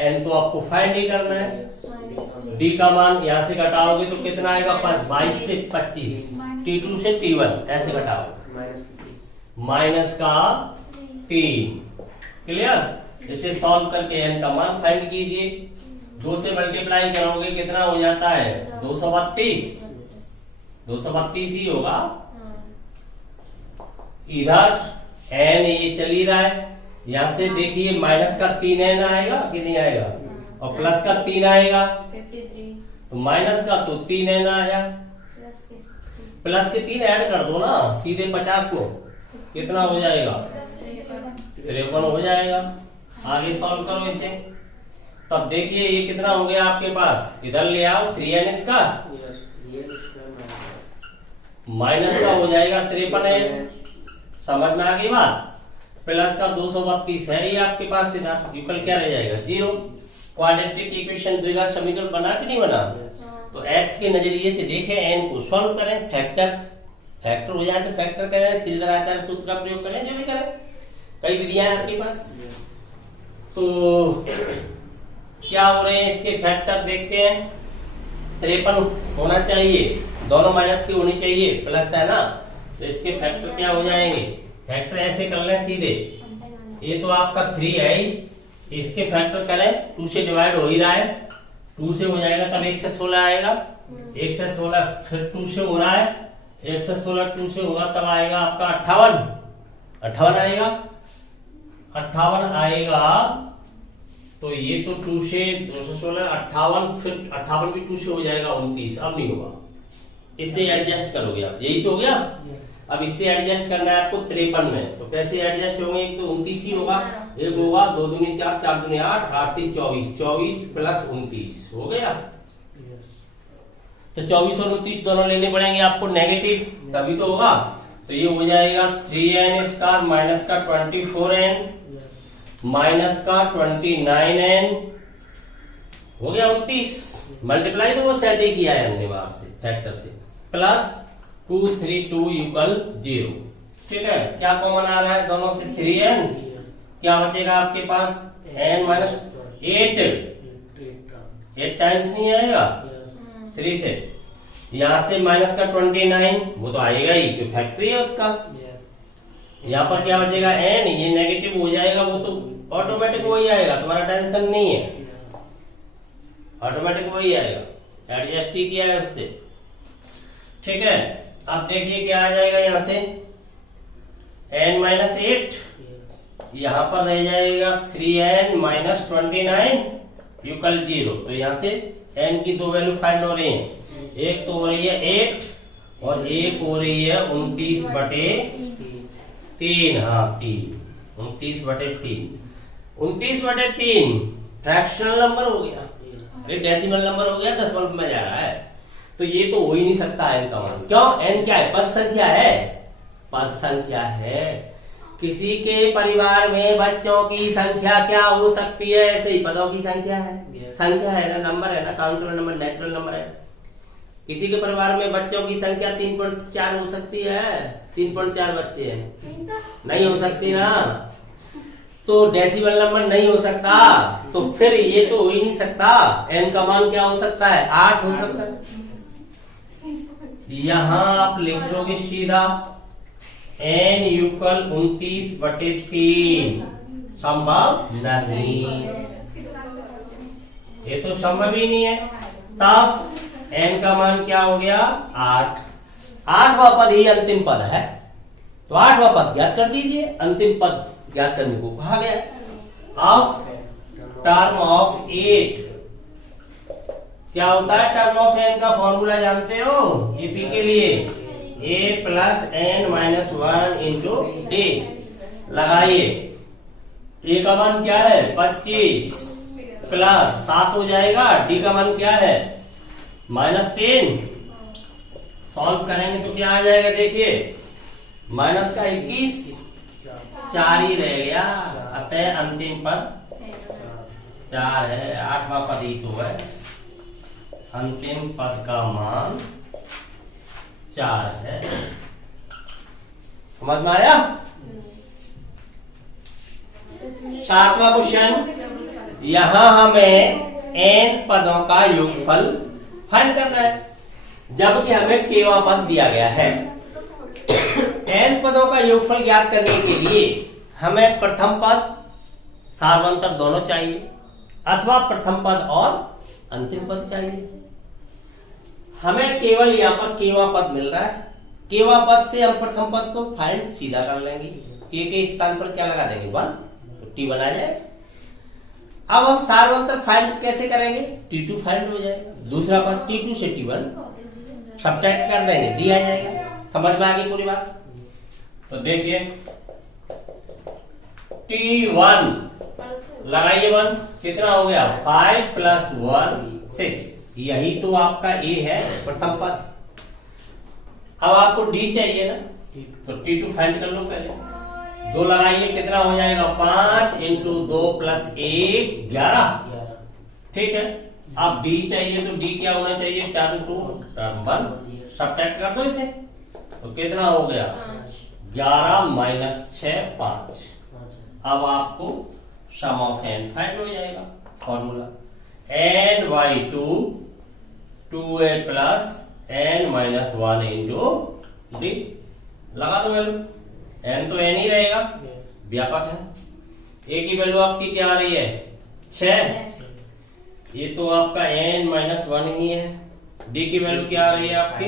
n तो आपको फाइंड ही करना है। d का मान यहाँ से घटाओगे तो कितना आएगा? 22 से 25, t2 से t1 ऐसे घटाओ, माइनस का 3। क्लियर? इसे सॉल्व करके n का मान फाइंड कीजिए। 2 से मल्टीप्लाई करोगे कितना हो जाता है? 232, 232 ही होगा। इधर n ये चल ही रहा है, यहाँ से देखिए माइनस का 3n आएगा कि नहीं आएगा, और प्लस का 3 आएगा, 53, तो माइनस का तो 3n आया, प्लस के 3 ऐड कर दो ना सीधे 50 में, कितना हो जाएगा? 53 हो जाएगा। आगे सॉल्व करो इसे, तब देखिए ये कितना हो गया आपके पास, इधर ले आओ 3n इसका, माइनस का हो जाएगा 53n। समझ में आ गई बात? प्लस का 232 है ये आपके पास, इधर इक्वल क्या रह जाएगा? 0। क्वाड्रेटिक इक्वेशन द्विघात समीकरण बना कि नहीं बना? तो x के नजरिए से देखें, n को सॉल्व करें, फैक्टर हो जाए तो फैक्टर करें, सीधाचार्य सूत्र का प्रयोग करें, जो भी करें, कई विधियां हैं आपके पास। तो क्या हो रहे हैं इसके फैक्टर देखते हैं। 53 होना चाहिए, दोनों माइनस की होनी चाहिए, प्लस है ना, तो इसके फैक्टर क्या हो जाएंगे? फैक्टर ऐसे कर लें सीधे, ये तो आपका 3 है, इसके फैक्टर करें, 2 से डिवाइड हो ही रहा है, 2 से हो जाएगा तब 1 से 16 आएगा, 1 से 16 फिर 2 से हो रहा है, 1 से 16 2 से होगा तब आएगा आपका 58 आएगा, 58 आएगा। तो ये तो 2 से 216 58, फिर 58 भी 2 से हो जाएगा 29, अब नहीं होगा, इससे एडजस्ट करोगे आप, यही तो हो गया। अब इससे एडजस्ट करना है आपको 53 में, तो कैसे एडजस्ट होंगे? एक तो 29 ही होगा, एक होगा 2 दूनी 4, 4 दूनी 8, 8 3 24, 24 प्लस 29 हो गया। तो 24 और 29 दोनों लेने पड़ेंगे आपको नेगेटिव, तभी तो होगा। तो ये हो जाएगा 3n स्क्वायर माइनस का 24n माइनस का 29n हो गया 29, मल्टीप्लाई तो वो सेट ही किया है हमने बाहर से फैक्टर से, प्लस 232 इक्वल 0। ठीक है, क्या कॉमन आ रहा है दोनों से 3n, क्या बचेगा आपके पास n माइनस 8 टाइम्स नहीं आएगा 3 से, यहां से माइनस का 29 वो तो आएगा ही क्योंकि फैक्ट्री है उसका। यहाँ पर क्या बचेगा n, ये नेगेटिव हो जाएगा, वो तो ऑटोमेटिक वही आएगा, तुम्हारा टेंशन नहीं है, ऑटोमेटिक वही आएगा, एडजस्ट ही किया है उससे। ठीक है, अब देखिए क्या आ जाएगा यहाँ से n माइनस 8, यहाँ पर रह जाएगा 3n माइनस 29 इक्वल 0। तो यहाँ से n की दो वैल्यू फाइंड हो रही हैं, एक तो हो रही है 8 और एक हो रही है 29/3। हाँ 3, 29/3, 29/3 फ्रैक्शनल नंबर हो गया, अरे डेसिमल नंबर हो गया, दशमलव में जा रहा है, तो ये तो हो ही नहीं सकता n का मान। क्यों? n क्या है? पद संख्या है, पद संख्या है। किसी के परिवार में बच्चों की संख्या क्या हो सकती है? ऐसे ही पदों की संख्या है, संख्या है ना, नंबर है ना, काउंटेबल नंबर, नेचुरल नंबर है। किसी के परिवार में बच्चों की संख्या 3.4 हो सकती है, 3.4 बच्चे हैं, नहीं हो सकती ना, तो डेसिमल नंबर नहीं हो सकता, तो फिर ये तो हो ही नहीं सकता। n का मान क्या हो सकता है? 8 हो सकता है। यहां आप लिख दोगे सीधा n इक्वल 29/3, संभव नहीं, ये तो संभव ही नहीं है। तब n का मान क्या हो गया? 8। 8वां पद ही अंतिम पद है, तो 8वां पद ज्ञात कर दीजिए, अंतिम पद ज्ञात करने को कहा गया। अब टर्म ऑफ 8 क्या होता है? टर्म ऑफ n का फॉर्मूला जानते हो इसी के लिए, a plus n minus 1 into d। लगाइए, a का मान क्या है? 25 प्लस 7 हो जाएगा, d का मान क्या है? -3। सॉल्व करेंगे तो क्या आ जाएगा? देखिए माइनस का 21, 4 ही रह गया, अतः अंतिम पद 4 है। 8वां पद ही तो है, अंतिम पद का मान 4 है। समझ में आया? 7वां क्वेश्चन, यहां हमें n पदों का योगफल फाइंड करना है, जबकि हमें केवा पद दिया गया है। n पदों का योगफल ज्ञात करने के लिए हमें प्रथम पद सार्वंतर दोनों चाहिए, अथवा प्रथम पद और अंतिम पद चाहिए। हमें केवल यहाँ पर केवा पद मिल रहा है, केवा पद से हम प्रथम पद को फाइंड सीधा कर लेंगे, के स्थान पर क्या लगा देंगे? 1, तो टी बना जाए। अब हम सार्वंतर फाइंड कैसे करेंगे? T2 फाइंड हो जाएगा, दूसरा पद T2 से T1 सब्ट्रैक्ट कर देंगे, डी आ जाएगा। समझ में आ गई पूरी बात? तो देखिए T1 लगाइए 1, कितना हो गया? 5 + 1 6, यही तो आपका A है प्रथम पद। अब आपको D चाहिए ना, तो T2 फाइंड कर लो पहले। 2 लगाइए, कितना हो जाएगा? 5 × 2 + 1 11। ठीक है, अब D चाहिए तो D क्या होना चाहिए? टर्म 2 टर्म 1, सब्ट्रैक्ट कर दो इसे, तो कितना हो गया? 11 - 6 5। अब आपको सम ऑफ n फाइंड हो जाएगा। Formula n/2 2a + n - 1 × d। लगा दो वैल्यू, n तो n ही रहेगा, व्यापक है। a की वैल्यू आपकी क्या आ रही है? 6, ये तो आपका n - 1 ही है। d की वैल्यू क्या आ रही है आपकी?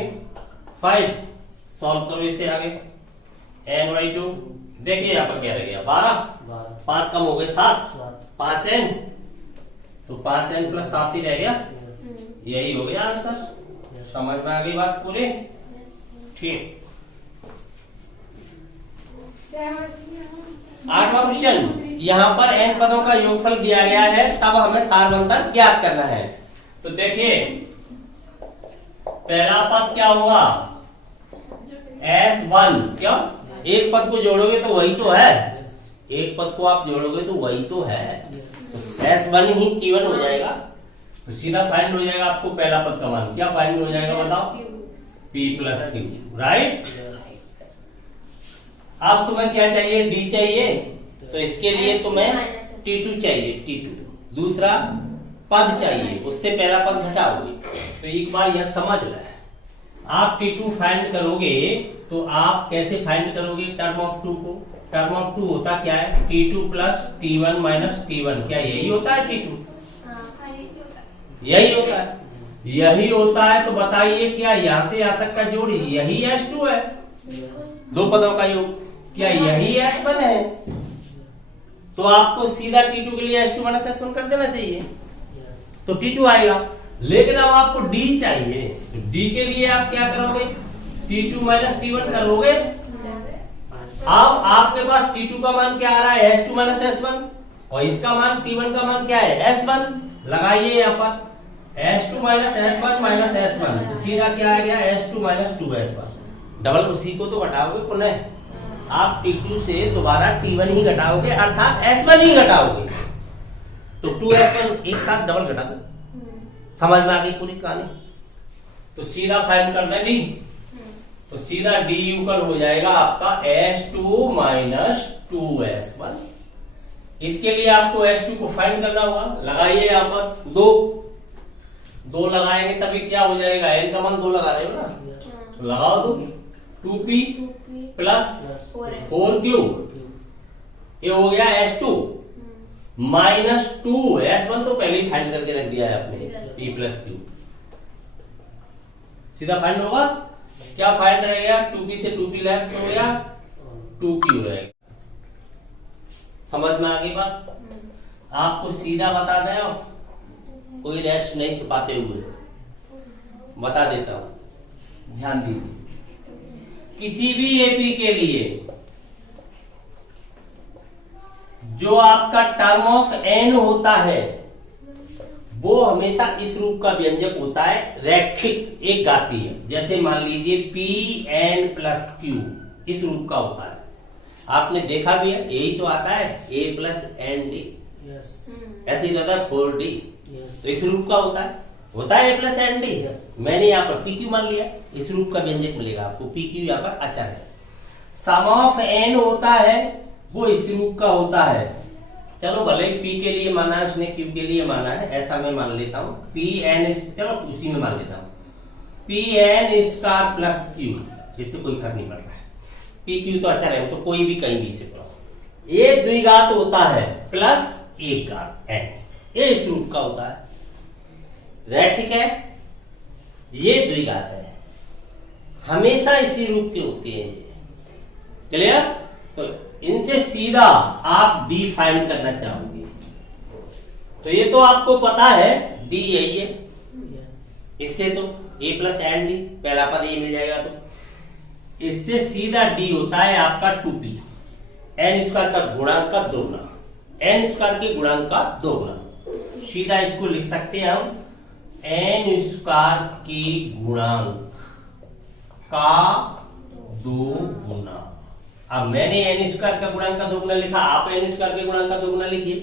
5। सॉल्व करो इसे आगे, n/2, देखिए यहाँ पर क्या रह गया? 12, 5 कम हो गए 7, 5n, तो 5n + 7 ही रह गया, यही हो गया आंसर। समझ में आ गई बात पूरी? ठीक। 8वां क्वेश्चन, यहाँ पर n पदों का योगफल दिया गया है, तब हमें सार्वंतर ज्ञात करना है। तो देखिए पहला पद क्या हुआ? S1। क्यों? एक पद को जोड़ोगे तो वही तो है, एक पद को आप जोड़ोगे तो वही तो है, तो S1 ही T1 हो जाएगा। तो सीधा फाइंड हो जाएगा आपको पहला पद का मान। क्या फाइंड हो जाएगा बताओ? P plus Q, right. अब तुम्हें क्या चाहिए? D चाहिए, तो इसके लिए तुम्हें T2 चाहिए, T2। दूसरा पद चाहिए, उससे पहला पद घटाओगे। तो एक बार यह समझ लो, आप T2 फाइंड करोगे तो आप कैसे फाइंड करोगे टर्म ऑफ 2 को? टर्म ऑफ 2 होता क्या है? T2 plus T1 minus T1। क्या यही होता है T2? यही होता है, यही होता है। तो बताइए क्या यहाँ से यहाँ तक का जोड़ यही S2 है? दो पदों का योग, क्या यही S1 है? तो आपको सीधा T2 के लिए S2 माइनस S1 कर देना चाहिए, तो T2 आएगा। लेकिन अब आपको D चाहिए, तो D के लिए आप क्या करोगे? T2 माइनस T1 करोगे। अब आपके पास T2 का मान क्या आ रहा है? S2 माइनस S1, और इसका मान T1 का मान क्या है? S1। लगाइए यहाँ पर S2 minus S1 minus S1, तो सीधा क्या आ गया? S2 minus 2S1। डबल उसी को तो घटाओगे पुनः, आप T2 से दोबारा T1 ही घटाओगे, अर्थात S1 ही घटाओगे। तो 2S1 एक साथ डबल घटा दो। समझ में आ गई पूरी कहानी? तो सीधा फाइंड करना है D, तो सीधा D इक्वल हो जाएगा आपका S2 माइनस 2S1। इसके लिए आपको S2 को फाइंड करना होगा। लगाइए यहाँ पर दो लगाएंगे तभी क्या हो जाएगा? N का मान 2 लगा रहे हो ना, तो लगाओ 2P प्लस 4Q, ये हो गया S2 माइनस 2S1। तो पहले ही फाइंड करके रख दिया है आपने, P प्लस Q। सीधा फाइंड होगा। क्या फाइंड रहेगा? 2P से 2P लेफ्ट हो गया, 2Q रहेगा। समझ में आ गई बात? आपको सीधा बता दें, कोई रेस्ट नहीं छुपाते हुए बता देता हूं, ध्यान दीजिए। किसी भी एपी के लिए जो आपका टर्म ऑफ n होता है वो हमेशा इस रूप का व्यंजक होता है, रैखिक एक घाती है। जैसे मान लीजिए Pn प्लस Q इस रूप का होता है। आपने देखा भी है, यही तो आता है A प्लस ND, ऐसे ही रहता है 4D, तो इस रूप का होता है A प्लस ND। मैंने यहाँ पर PQ मान लिया, इस रूप का व्यंजक मिलेगा आपको। PQ यहाँ पर अचर है। सम ऑफ n होता है वो इस रूप का होता है। चलो भले P के लिए माना है उसने, Q के लिए माना है, ऐसा मैं मान लेता हूँ। Pn, चलो उसी में मान लेता हूँ, Pn स्क्वायर प्लस Q, इससे कोई फर्क नहीं पड़ रहा है। PQ तो अच्छा रहे, तो कोई भी कहीं भी से पढ़ो। एक द्विघात होता है प्लस एक घात n, ये इस रूप का होता है, रैखिक है, ये द्विघात है, हमेशा इसी रूप के होते हैं। क्लियर? तो इनसे सीधा आप D फाइंड करना चाहोगे, तो ये तो आपको पता है D यही है। इससे तो A प्लस एन डी, पहला पद A मिल जाएगा। तो इससे सीधा D होता है आपका 2P, n स्क्वायर का गुणांक का दोगुना, n स्क्वायर के गुणांक का दोगुना। सीधा इसको लिख सकते हैं हम n स्क्वायर के गुणांक का दोगुना। अब मैंने n स्क्वायर का गुणांक का दोगुना लिखा, आप n स्क्वायर के गुणांक का दोगुना लिखिए,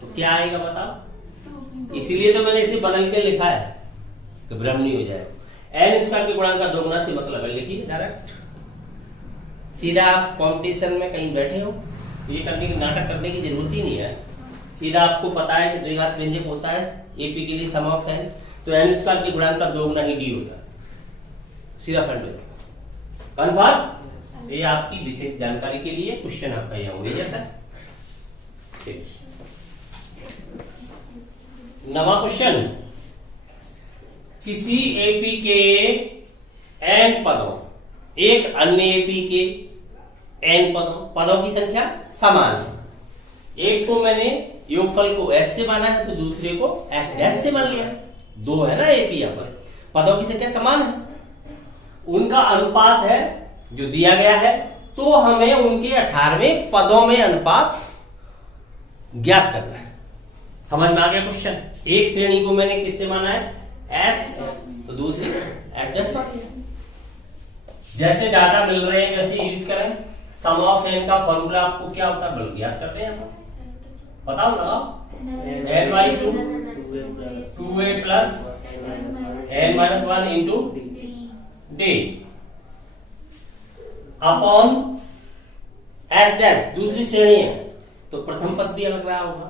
तो क्या आएगा बताओ? इसीलिए तो मैंने इसे बदल के लिखा है कि भ्रम नहीं हो जाए। n स्क्वायर के गुणांक का दोगुना से मतलब है, लिखिए डायरेक्ट। सीधा आप कॉम्पिटिशन में कहीं बैठे हो तो ये करने की, नाटक करने की जरूरत ही नहीं है। सीधा आपको पता है कि द्विघात व्यंजक होता है एपी के लिए सम ऑफ n, तो n स्क्वायर के गुणांक का दोगुना ही d होता है। सीधा फंड में कन्फर्म। ये आपकी विशेष जानकारी के लिए क्वेश्चन आपका यहाँ हो जाता है। ठीक, नवा क्वेश्चन। किसी एपी के n पदों, एक अन्य एपी के n पदों की संख्या समान है। एक को मैंने योगफल को s से माना है, तो दूसरे को s डैश से मान लिया। दो है ना एपी, यहाँ पर पदों की संख्या समान है, उनका अनुपात है जो दिया गया है, तो हमें उनके 18वें पदों में अनुपात ज्ञात करना है। समझ में आ गया क्वेश्चन? एक श्रेणी को मैंने किससे माना है? S, तो दूसरी S डैश मान लिया। जैसे डाटा मिल रहे हैं वैसे यूज करें, सम ऑफ एन का फॉर्मूला आपको क्या होता है, बल्कि याद करते हैं अपन, बताओ लगाओ, N by two 2a plus n minus 1 into D upon S dash, दूसरी श्रेणी है तो प्रथम पद भी अलग रहा होगा,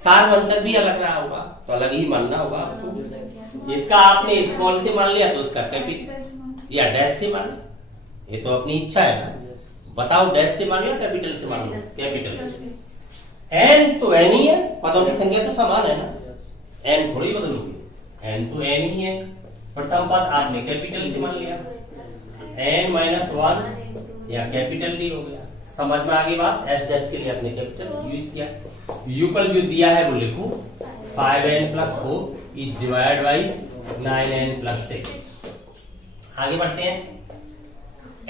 सार्वंतर भी अलग रहा होगा, तो अलग ही मानना होगा आपको। इसका आपने स्मॉल से मान लिया तो उसका कैपिटल या डैश से मान लिया, ये तो अपनी इच्छा है ना, बताओ डैश से मान लिया कैपिटल से मान लो, कैपिटल से। एन तो एन ही है, पदों की संख्या तो समान है ना, एन थोड़ी बदलोगे, एन तो एन ही है। प्रथम पद आपने कैपिटल से मान लिया, एन माइनस 1 या कैपिटल डी हो गया, समझ में आ गई बात। एस डैश के लिए आपने कैपिटल यूज किया, यूकल जो दिया है वो लिखो 5n plus 4 is divide by 9n plus 6। आगे बढ़ते हैं,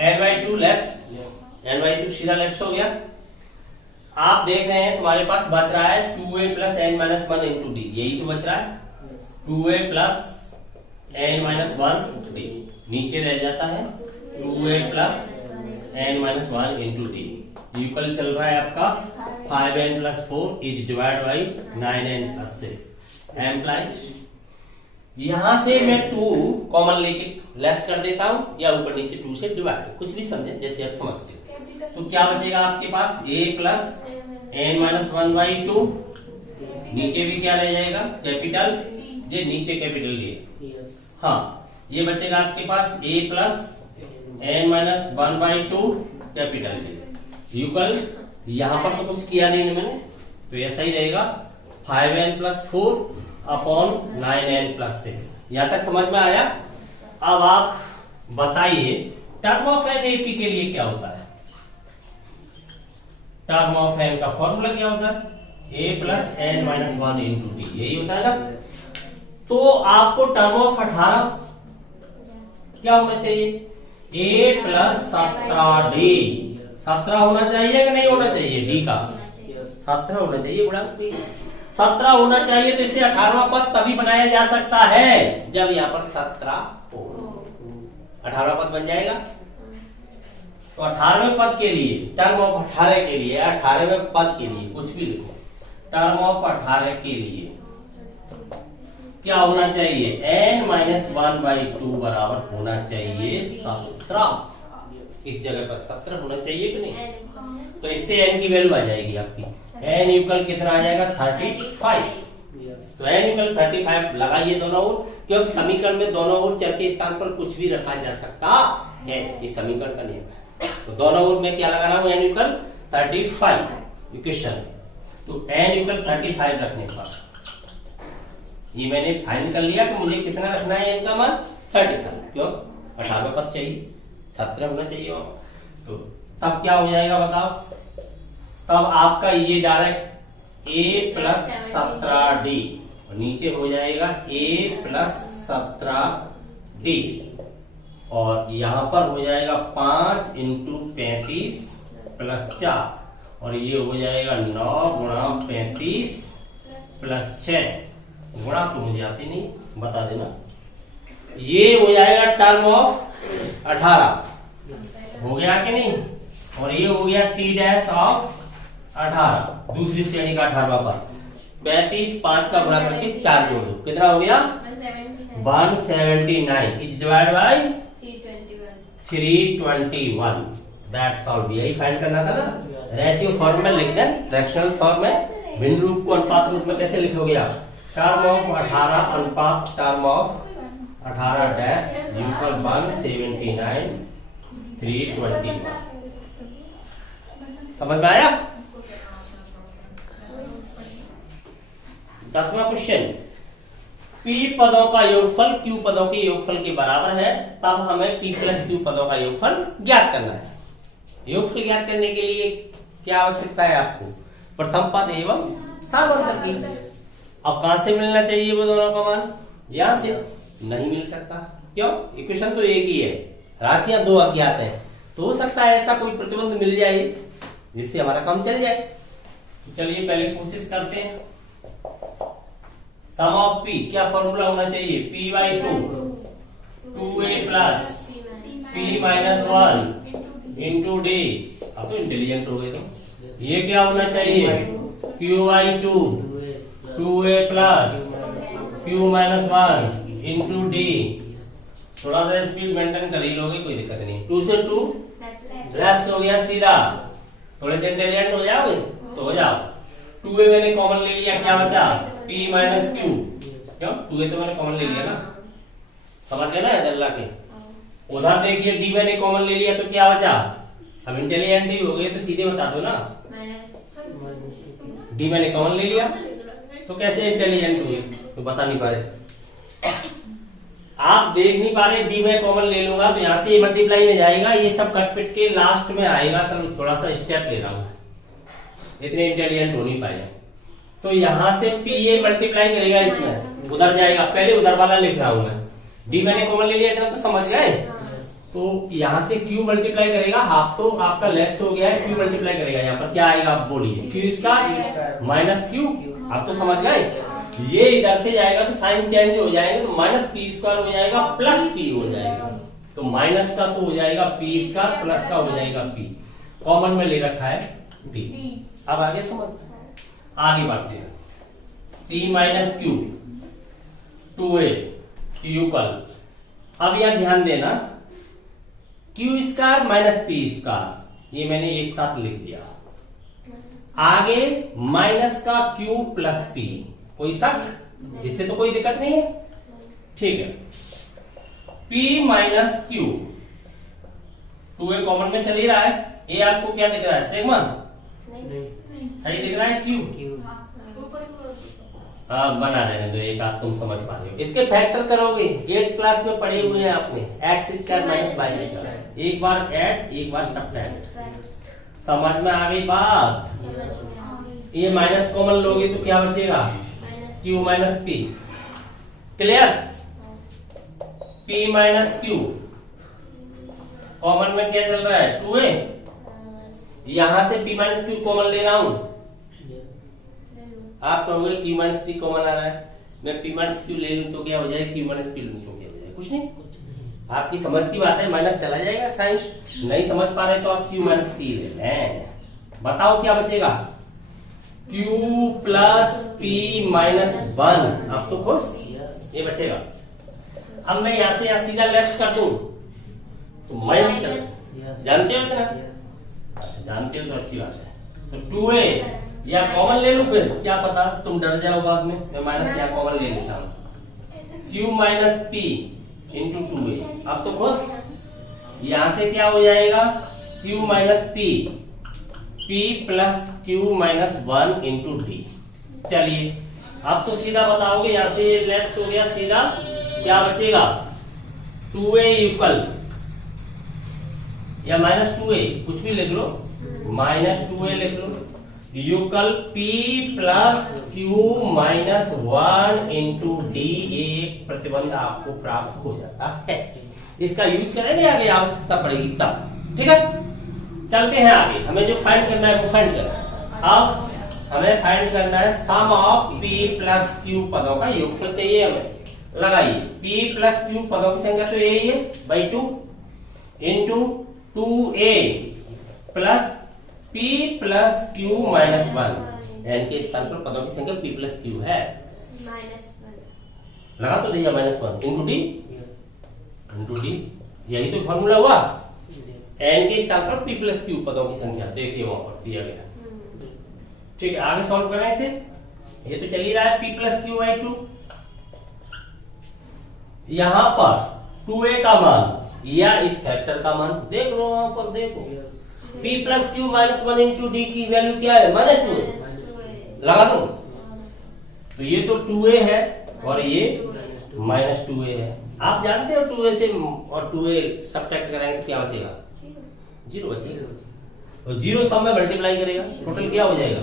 n by 2 left, n by 2 सीधा लेफ्ट हो गया। आप देख रहे हैं तुम्हारे पास बच रहा है 2a plus n minus 1 into D, यही तो बच रहा है 2a plus n minus 1 D, नीचे रह जाता है 2a plus n minus 1 into D. Equal चल रहा है आपका 5n plus 4 is divide by 9n plus 6 implies. यहां से मैं 2 कॉमन लेके लेफ्ट कर देता हूं या ऊपर नीचे 2 से डिवाइड, कुछ भी समझे जैसे आप समझते हो। तो क्या बचेगा आपके पास a plus n minus 1 by 2, नीचे भी क्या रह जाएगा कैपिटल, ये नीचे कैपिटल डी, हाँ ये बचेगा आपके पास a plus n minus 1 by 2 capital D equal, यहां पर तो कुछ किया नहीं मैंने, तो ऐसा ही रहेगा 5n plus 4 upon 9n plus 6। यहां तक समझ में आया। अब आप बताइए टर्म ऑफ एन एपी के लिए क्या होता है, टर्म ऑफ एन का फॉर्मूला क्या होता है, a plus n minus 1 into D, यही होता है ना। तो आपको टर्म ऑफ 18 क्या होना चाहिए, a प्लस 17d, 17 होना चाहिए कि नहीं होना चाहिए, डी का 17 होना चाहिए, बड़ा 17 होना चाहिए। तो इससे 18वां पद तभी बनाया जा सकता है जब यहाँ पर 17 हो, 18वां पद बन जाएगा। तो 18वें पद के लिए, टर्म ऑफ 18 के लिए, 18वें पद के लिए कुछ भी लिखो, टर्म ऑफ 18 के लिए क्या होना चाहिए, n माइनस 1 बाई 2 बराबर होना चाहिए 17। इस जगह पर 17 होना चाहिए कि नहीं, तो इससे n की वैल्यू आ जाएगी आपकी, n इक्वल कितना आ जाएगा 35। तो n इक्वल 35 लगाइए दोनों ओर, क्योंकि समीकरण में दोनों ओर चर के स्थान पर कुछ भी रखा जा सकता है, इस समीकरण का नियम है। तो दोनों ओर में क्या लगा रहा हूं, n इक्वल 35 इक्वेशन, तो n इक्वल 35 रखने पर ये मैंने फाइंड कर लिया कि मुझे कितना रखना है, n का मान 35, क्यों 18 पद चाहिए, 17 होना चाहिए वहां। तो तब क्या हो जाएगा बताओ, तब आपका ये डायरेक्ट a प्लस 17d और नीचे हो जाएगा a प्लस 17d और यहां पर हो जाएगा 5 इंटू 35 प्लस 4 और ये हो जाएगा 9 गुणा 35 प्लस 6, गुणा तो मुझे आती नहीं, बता देना। ये हो जाएगा टर्म ऑफ 18, हो गया कि नहीं, और ये हो गया टी डैश ऑफ 18, दूसरी श्रेणी का 18वां पद। 35 5 का गुणा करके 4 जोड़ दो, कितना हो गया 179 is divide by 321। That's all, यही फाइंड करना था ना। रेशियो फॉर्म में लिख दें, फ्रैक्शनल फॉर्म में भिन्न रूप को अनुपात रूप में कैसे लिखोगे आप, टर्म ऑफ 18 अनुपात टर्म ऑफ 18 डैश इक्वल 179 321। समझ में आया। 10वां क्वेश्चन, P पदों का योगफल Q पदों के योगफल के बराबर है, तब हमें P प्लस Q पदों का योगफल ज्ञात करना है। योगफल ज्ञात करने के लिए क्या आवश्यकता है आपको, प्रथम पद एवं सार्वंतर की। अब कहां से मिलना चाहिए वो दोनों का मान, यहां से नहीं मिल सकता, क्यों, इक्वेशन तो एक ही है, राशियां दो अज्ञात हैं, तो हो सकता है ऐसा कोई प्रतिबंध मिल जाए जिससे हमारा काम चल जाए। चलिए पहले कोशिश करते हैं। सम ऑफ P, क्या फॉर्मूला होना चाहिए, P by 2 2a plus P minus 1 into D. अब तो इंटेलिजेंट हो गए तो ये क्या होना चाहिए QI2 2A plus Q minus 1 into D. थोड़ा सा स्पीड मेंटेन कर ही लोगे, कोई दिक्कत नहीं। 2 से 2 लेफ्ट हो गया सीधा। थोड़े से इंटेलिजेंट हो जाओगे तो हो जाओ। 2A मैंने कॉमन ले लिया, क्या बचा P माइनस Q। क्यों 2A तो मैंने कॉमन ले लिया ना, समझ गए ना अल्लाह के। उधर देखिए D मैंने कॉमन ले लिया तो क्या बचा। अब इंटेलिजेंट ही हो गए तो सीधे बता दो ना, D मैंने कॉमन ले लिया तो कैसे इंटेलिजेंट हुए तो बता नहीं पा रहे। आप देख नहीं पा रहे, D में कॉमन ले लूंगा तो यहाँ से मल्टीप्लाई में जाएगा, ये सब कट फिट के लास्ट में आएगा। तो थोड़ा सा स्टेप ले रहा हूँ, इतने इंटेलिजेंट हो नहीं पाएगा। तो यहाँ से P ये मल्टीप्लाई करेगा, इसमें उधर जाएगा। पहले उधर वाला लिख रहा हूँ मैं, D मैंने कॉमन ले लिया था तो समझ गए। तो यहाँ से Q मल्टीप्लाई करेगा, हाफ तो आपका लेफ्ट हो गया है, Q मल्टीप्लाई करेगा। यहाँ पर क्या आएगा आप बोलिए, Q स्क्वायर माइनस Q। आप तो समझ गए। ये इधर से जाएगा तो साइन चेंज हो जाएगा, तो माइनस P स्क्वायर हो जाएगा प्लस P हो जाएगा। तो माइनस का तो हो जाएगा P स्क्वायर, प्लस का हो जाएगा P। कॉमन में ले रखा है P। अब आगे समझ, आगे बढ़ते हैं। P minus Q 2A equal. अब यह ध्यान देना, Q square minus P square ये मैंने एक साथ लिख दिया। आगे माइनस का Q प्लस P, कोई शक, इससे तो कोई दिक्कत नहीं है, ठीक है। P minus Q 2A common में चल ही रहा है। ये आपको क्या दिख रहा है, सिग्मा सही दिख रहा है। Q हाँ बना रहने दो, एक आप तुम समझ पा रहे हो। इसके फैक्टर करोगे, 8th क्लास में पढ़े हुए हैं आपने, X square minus Y square. एक बार ऐड एक बार सब्ट्रैक्ट, समझ में आ गई बात। ये माइनस कॉमन लोगे तो क्या बचेगा Q minus P। Clear. P minus Q common में क्या चल रहा है 2A। यहां से P माइनस Q कॉमन ले रहा हूं। आप कहोगे Q माइनस P कॉमन आ रहा है, मैं P माइनस Q ले लूं तो क्या हो जाएगा, Q माइनस P लूं तो क्या हो जाएगा, कुछ नहीं। आपकी समझ की बात है, माइनस चला जाएगा साइन। नहीं समझ पा रहे तो आप Q माइनस P ले लें। बताओ क्या बचेगा, Q प्लस P माइनस 1। अब तो खुश, ये बचेगा। अब मैं यहाँ से यहाँ सीधा लेफ्ट कर दूं तो माइनस, जानते हो इतना, अच्छा जानते हो तो अच्छी बात है। तो 2A या कॉमन ले लूं, फिर क्या पता तुम डर जाओ बाद में, मैं माइनस या कॉमन ले लेता हूं। Q minus P into 2A। अब तो खुश, यहां से क्या हो जाएगा Q minus P, P plus Q minus 1 into D। चलिए अब तो सीधा बताओगे, यहां से लेफ्ट हो गया सीधा, क्या बचेगा 2A इक्वल या माइनस 2A, कुछ भी लिख लो, माइनस 2A लिख लो equal P plus Q minus 1 into D। एक प्रतिबंध आपको प्राप्त हो जाता है। इसका यूज करेंगे आगे, आवश्यकता पड़ेगी तब, ठीक है। चलते हैं आगे, हमें जो फाइंड करना है वो फाइंड करना है। अब हमें फाइंड करना है sum of P plus Q पदों का योगफल चाहिए हमें। लगाइए, P प्लस Q पदों की संख्या तो यही है by 2 into 2A plus P plus Q minus 1। n के स्थान पर पदों की संख्या P प्लस Q है, लगा तो दिया माइनस 1 इंटू D, यही तो फॉर्मूला हुआ। n के स्थान पर P प्लस Q पदों की संख्या देखिए वहां पर दिया गया, ठीक है। आगे सॉल्व करें इसे, ये तो चल ही रहा है P प्लस Q बाई 2। यहां पर 2A का मान या इस फैक्टर का मान देख लो, वहां पर देखो P plus Q minus 1 into D की वैल्यू क्या है, माइनस 2। लगा दो, तो ये तो 2A है और ये माइनस 2A है। आप जानते हो 2A से और 2A सब्ट्रैक्ट कराएंगे तो क्या बचेगा, 0 बचेगा। और 0 सब में मल्टीप्लाई करेगा, टोटल क्या हो जाएगा,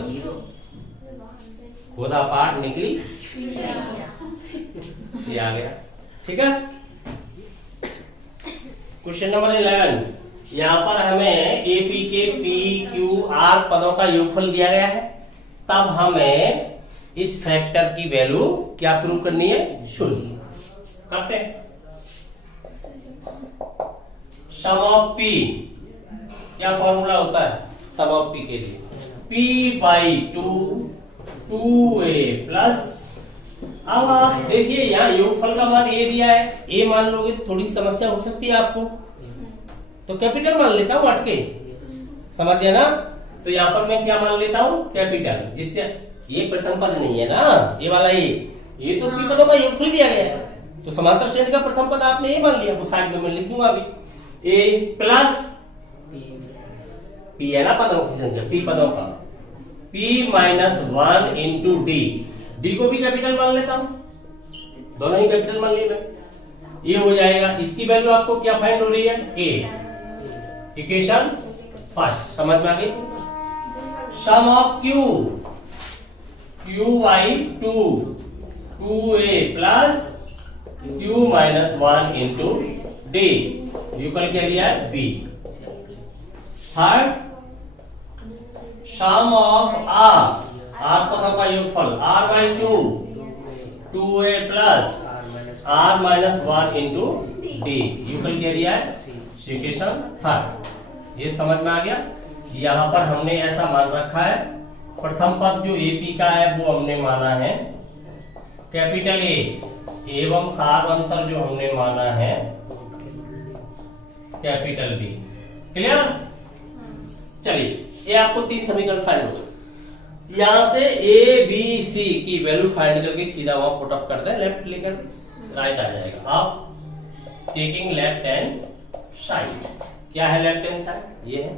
खुदा पाठ निकली, ये आ गया, ठीक है। क्वेश्चन नंबर 11, यहाँ पर हमें AP के P Q R पदों का योगफल दिया गया है। तब हमें इस फैक्टर की वैल्यू क्या प्रूव करनी है, 0 करते हैं। सम ऑफ P क्या फॉर्मूला होता है सम ऑफ पी के लिए? p/2 2a प्लस, अब आप देखिए यहाँ योगफल का मान ए दिया है, ए मान लोगे तो थोड़ी समस्या हो सकती है आपको, तो कैपिटल मान लेता हूँ हट के, समझ गया ना? तो यहाँ पर मैं क्या मान लेता हूँ कैपिटल, जिससे ये प्रथम पद नहीं है ना, ये वाला ये तो पी पदों का योगफल दिया गया है, तो समांतर श्रेणी का प्रथम पद आपने ये मान लिया, वो साइड में मैं लिख दूंगा अभी, ए प्लस पी है ना पदों की संख्या, पी पदों का, p-1 इंटू डी को भी कैपिटल मान लेता हूं, दोनों ही कैपिटल मान लिए मैं, ये हो जाएगा। इसकी वैल्यू आपको क्या फाइंड हो रही है? ए, इक्वेशन फर्स्ट, समझ में आ गई? Sum of q/2 2a plus q-1 into D, equal क्या लिया है? B. Third sum of R पदों का योगफल r/2 2a plus r-1 into D, equal क्या लिया है? Equation third. ये समझ में आ गया? यहाँ पर हमने ऐसा मान रखा है, प्रथम पद जो AP का है वो हमने माना है कैपिटल ए, एवं सार्वंतर जो हमने माना है कैपिटल बी। क्लियर? चलिए, ये आपको 3 समीकरण फाइंड हो गए। यहां से ए बी सी की वैल्यू फाइंड करके सीधा वहां पुट अप करते हैं, लेफ्ट लेकर राइट आ जाएगा। आप टेकिंग लेफ्ट हैंड साइड, क्या है लेफ्ट हैंड साइड? ये है,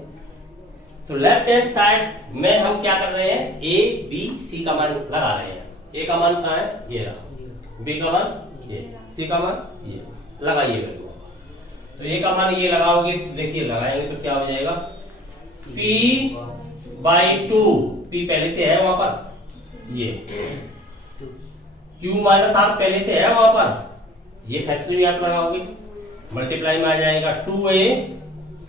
तो लेफ्ट हैंड साइड में हम क्या कर रहे हैं? ए बी सी का मान लगा रहे हैं। ए का मान क्या है? ये रहा, बी का मान ये, सी का मान ये, लगाइए वैल्यू। तो ए का मान ये लगाओगे तो देखिए, लगाएंगे तो क्या हो जाएगा? p/2, p पहले से है वहां पर, ये q-r पहले से है वहां पर, ये फैक्टरी आप लगाओगे, मल्टीप्लाई में आ जाएगा 2a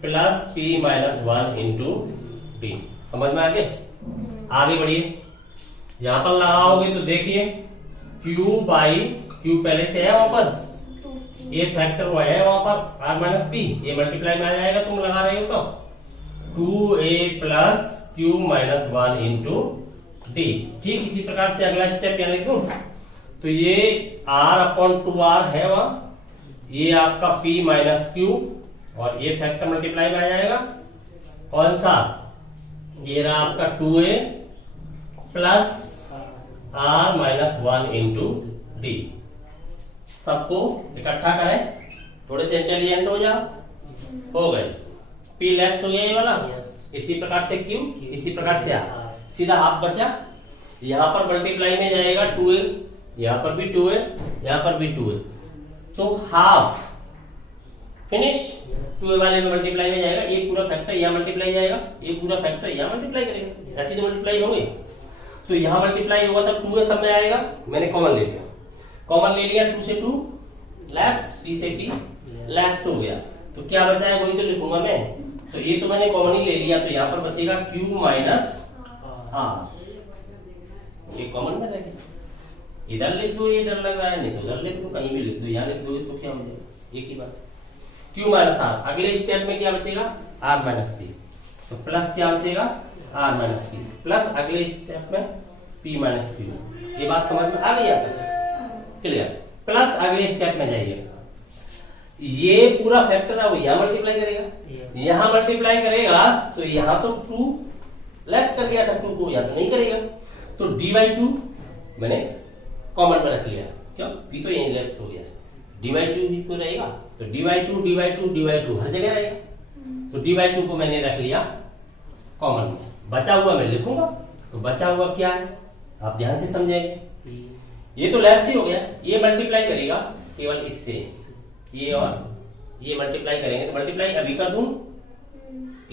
plus p-1 into D. समझ में आ गया? आगे बढ़िए, यहां पर लगाओगे तो देखिए q/q पहले से है वहां पर, ये फैक्टर हुआ है वहां पर r-p, ये मल्टीप्लाई में आ जाएगा, तुम लगा रहे हो तो 2a plus q-1 into D. ठीक इसी प्रकार से अगला स्टेप यहाँ लिख दूं, तो ये r/2r है वहां, ये आपका p-q और ये फैक्टर मल्टीप्लाई में आ जाएगा, कौन सा? ये रहा आपका 2a plus r-1 into D. सबको इकट्ठा करें, थोड़े से इंटेलिजेंट हो जाओ, हो गए। P लेफ्ट हो गया ये वाला, इसी प्रकार से Q, इसी प्रकार से R, सीधा हाफ बचा, यहाँ पर मल्टीप्लाई में जाएगा 2a, यहाँ पर भी 2a, यहाँ पर भी 2a, तो हाफ फिनिश। 2a वाले में मल्टीप्लाई में जाएगा, ये पूरा फैक्टर यहाँ मल्टीप्लाई जाएगा, ये पूरा फैक्टर यहाँ मल्टीप्लाई करेगा, ऐसे जो मल्टीप्लाई होंगे तो यहाँ मल्टीप्लाई होगा तब 2a सब में आएगा, मैंने कॉमन ले लिया, कॉमन ले लिया, 2 से 2 लेफ्ट, 3 से p लेफ्ट हो गया, तो क्या बचा है वही तो लिखूंगा मैं, तो ये तो मैंने कॉमन ही ले लिया, तो यहाँ पर बचेगा q-r, ये कॉमन में रहेगा, इधर लिख दो, ये डर लग रहा है, नहीं तो उधर लिख दो, कहीं भी लिख दो, यहाँ लिख दो तो क्या हो जाएगा, एक ही बात, q-r। अगले स्टेप में क्या बचेगा? r-p, तो प्लस क्या बचेगा? r-p प्लस अगले स्टेप में p-q। ये बात समझ में आ गई आपको? क्लियर? प्लस अगले स्टेप में जाइए, ये पूरा फैक्टर है वो यहाँ मल्टीप्लाई करेगा, यहाँ मल्टीप्लाई करेगा तो यहाँ तो 2 लेफ्ट कर दिया था, 2 को यहाँ तो नहीं करेगा, तो d/2 मैंने कॉमन में रख लिया, क्यों? p तो यही लेफ्ट हो गया है, d/2 ही तो रहेगा, तो d/2 हर जगह रहेगा, तो d/2 को मैंने रख लिया कॉमन में, बचा हुआ मैं लिखूंगा, तो बचा हुआ क्या है आप ध्यान से समझेंगे, ये तो लेफ्ट से हो गया, ये मल्टीप्लाई करेगा केवल इससे, ये और ये मल्टीप्लाई करेंगे, तो मल्टीप्लाई अभी कर दूं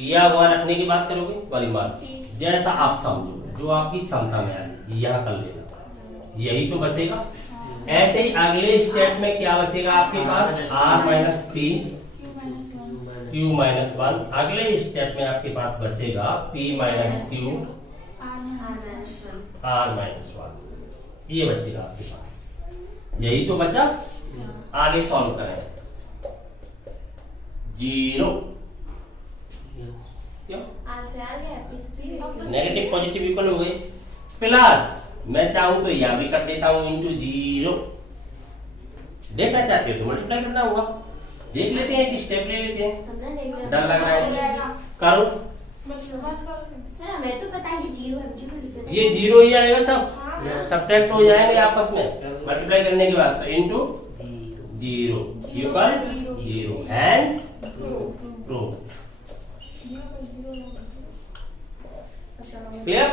या वहां रखने की बात करोगे वाली बात, जैसा आप समझो, जो आपकी क्षमता में आए यहाँ कर लेना, यही तो बचेगा। ऐसे ही अगले स्टेप में क्या बचेगा आपके पास? r-p q-1, अगले स्टेप में आपके पास बचेगा p-q r-1, ये बचेगा आपके पास, यही तो बचा। आगे सॉल्व करें, 0 क्यों? आर से आ गया फिर नेगेटिव पॉजिटिव इक्वल हुए। प्लस मैं चाहूं तो यह भी कर देता हूं इंटू 0। देखना चाहते हो तो मल्टीप्लाई करना होगा। देख लेते हैं, एक स्टेप ले लेते हैं। हमने देख लिया। डर लग रहा है, करो। सर हमें तो पता है कि 0 है, 0 लिख देते हैं। ये 0 ही आएगा सब, हाँ। सब्ट्रैक्ट हो जाएंगे आपस में मल्टीप्लाई करने के बाद। तो into 0 equal 0, hence proved. Clear?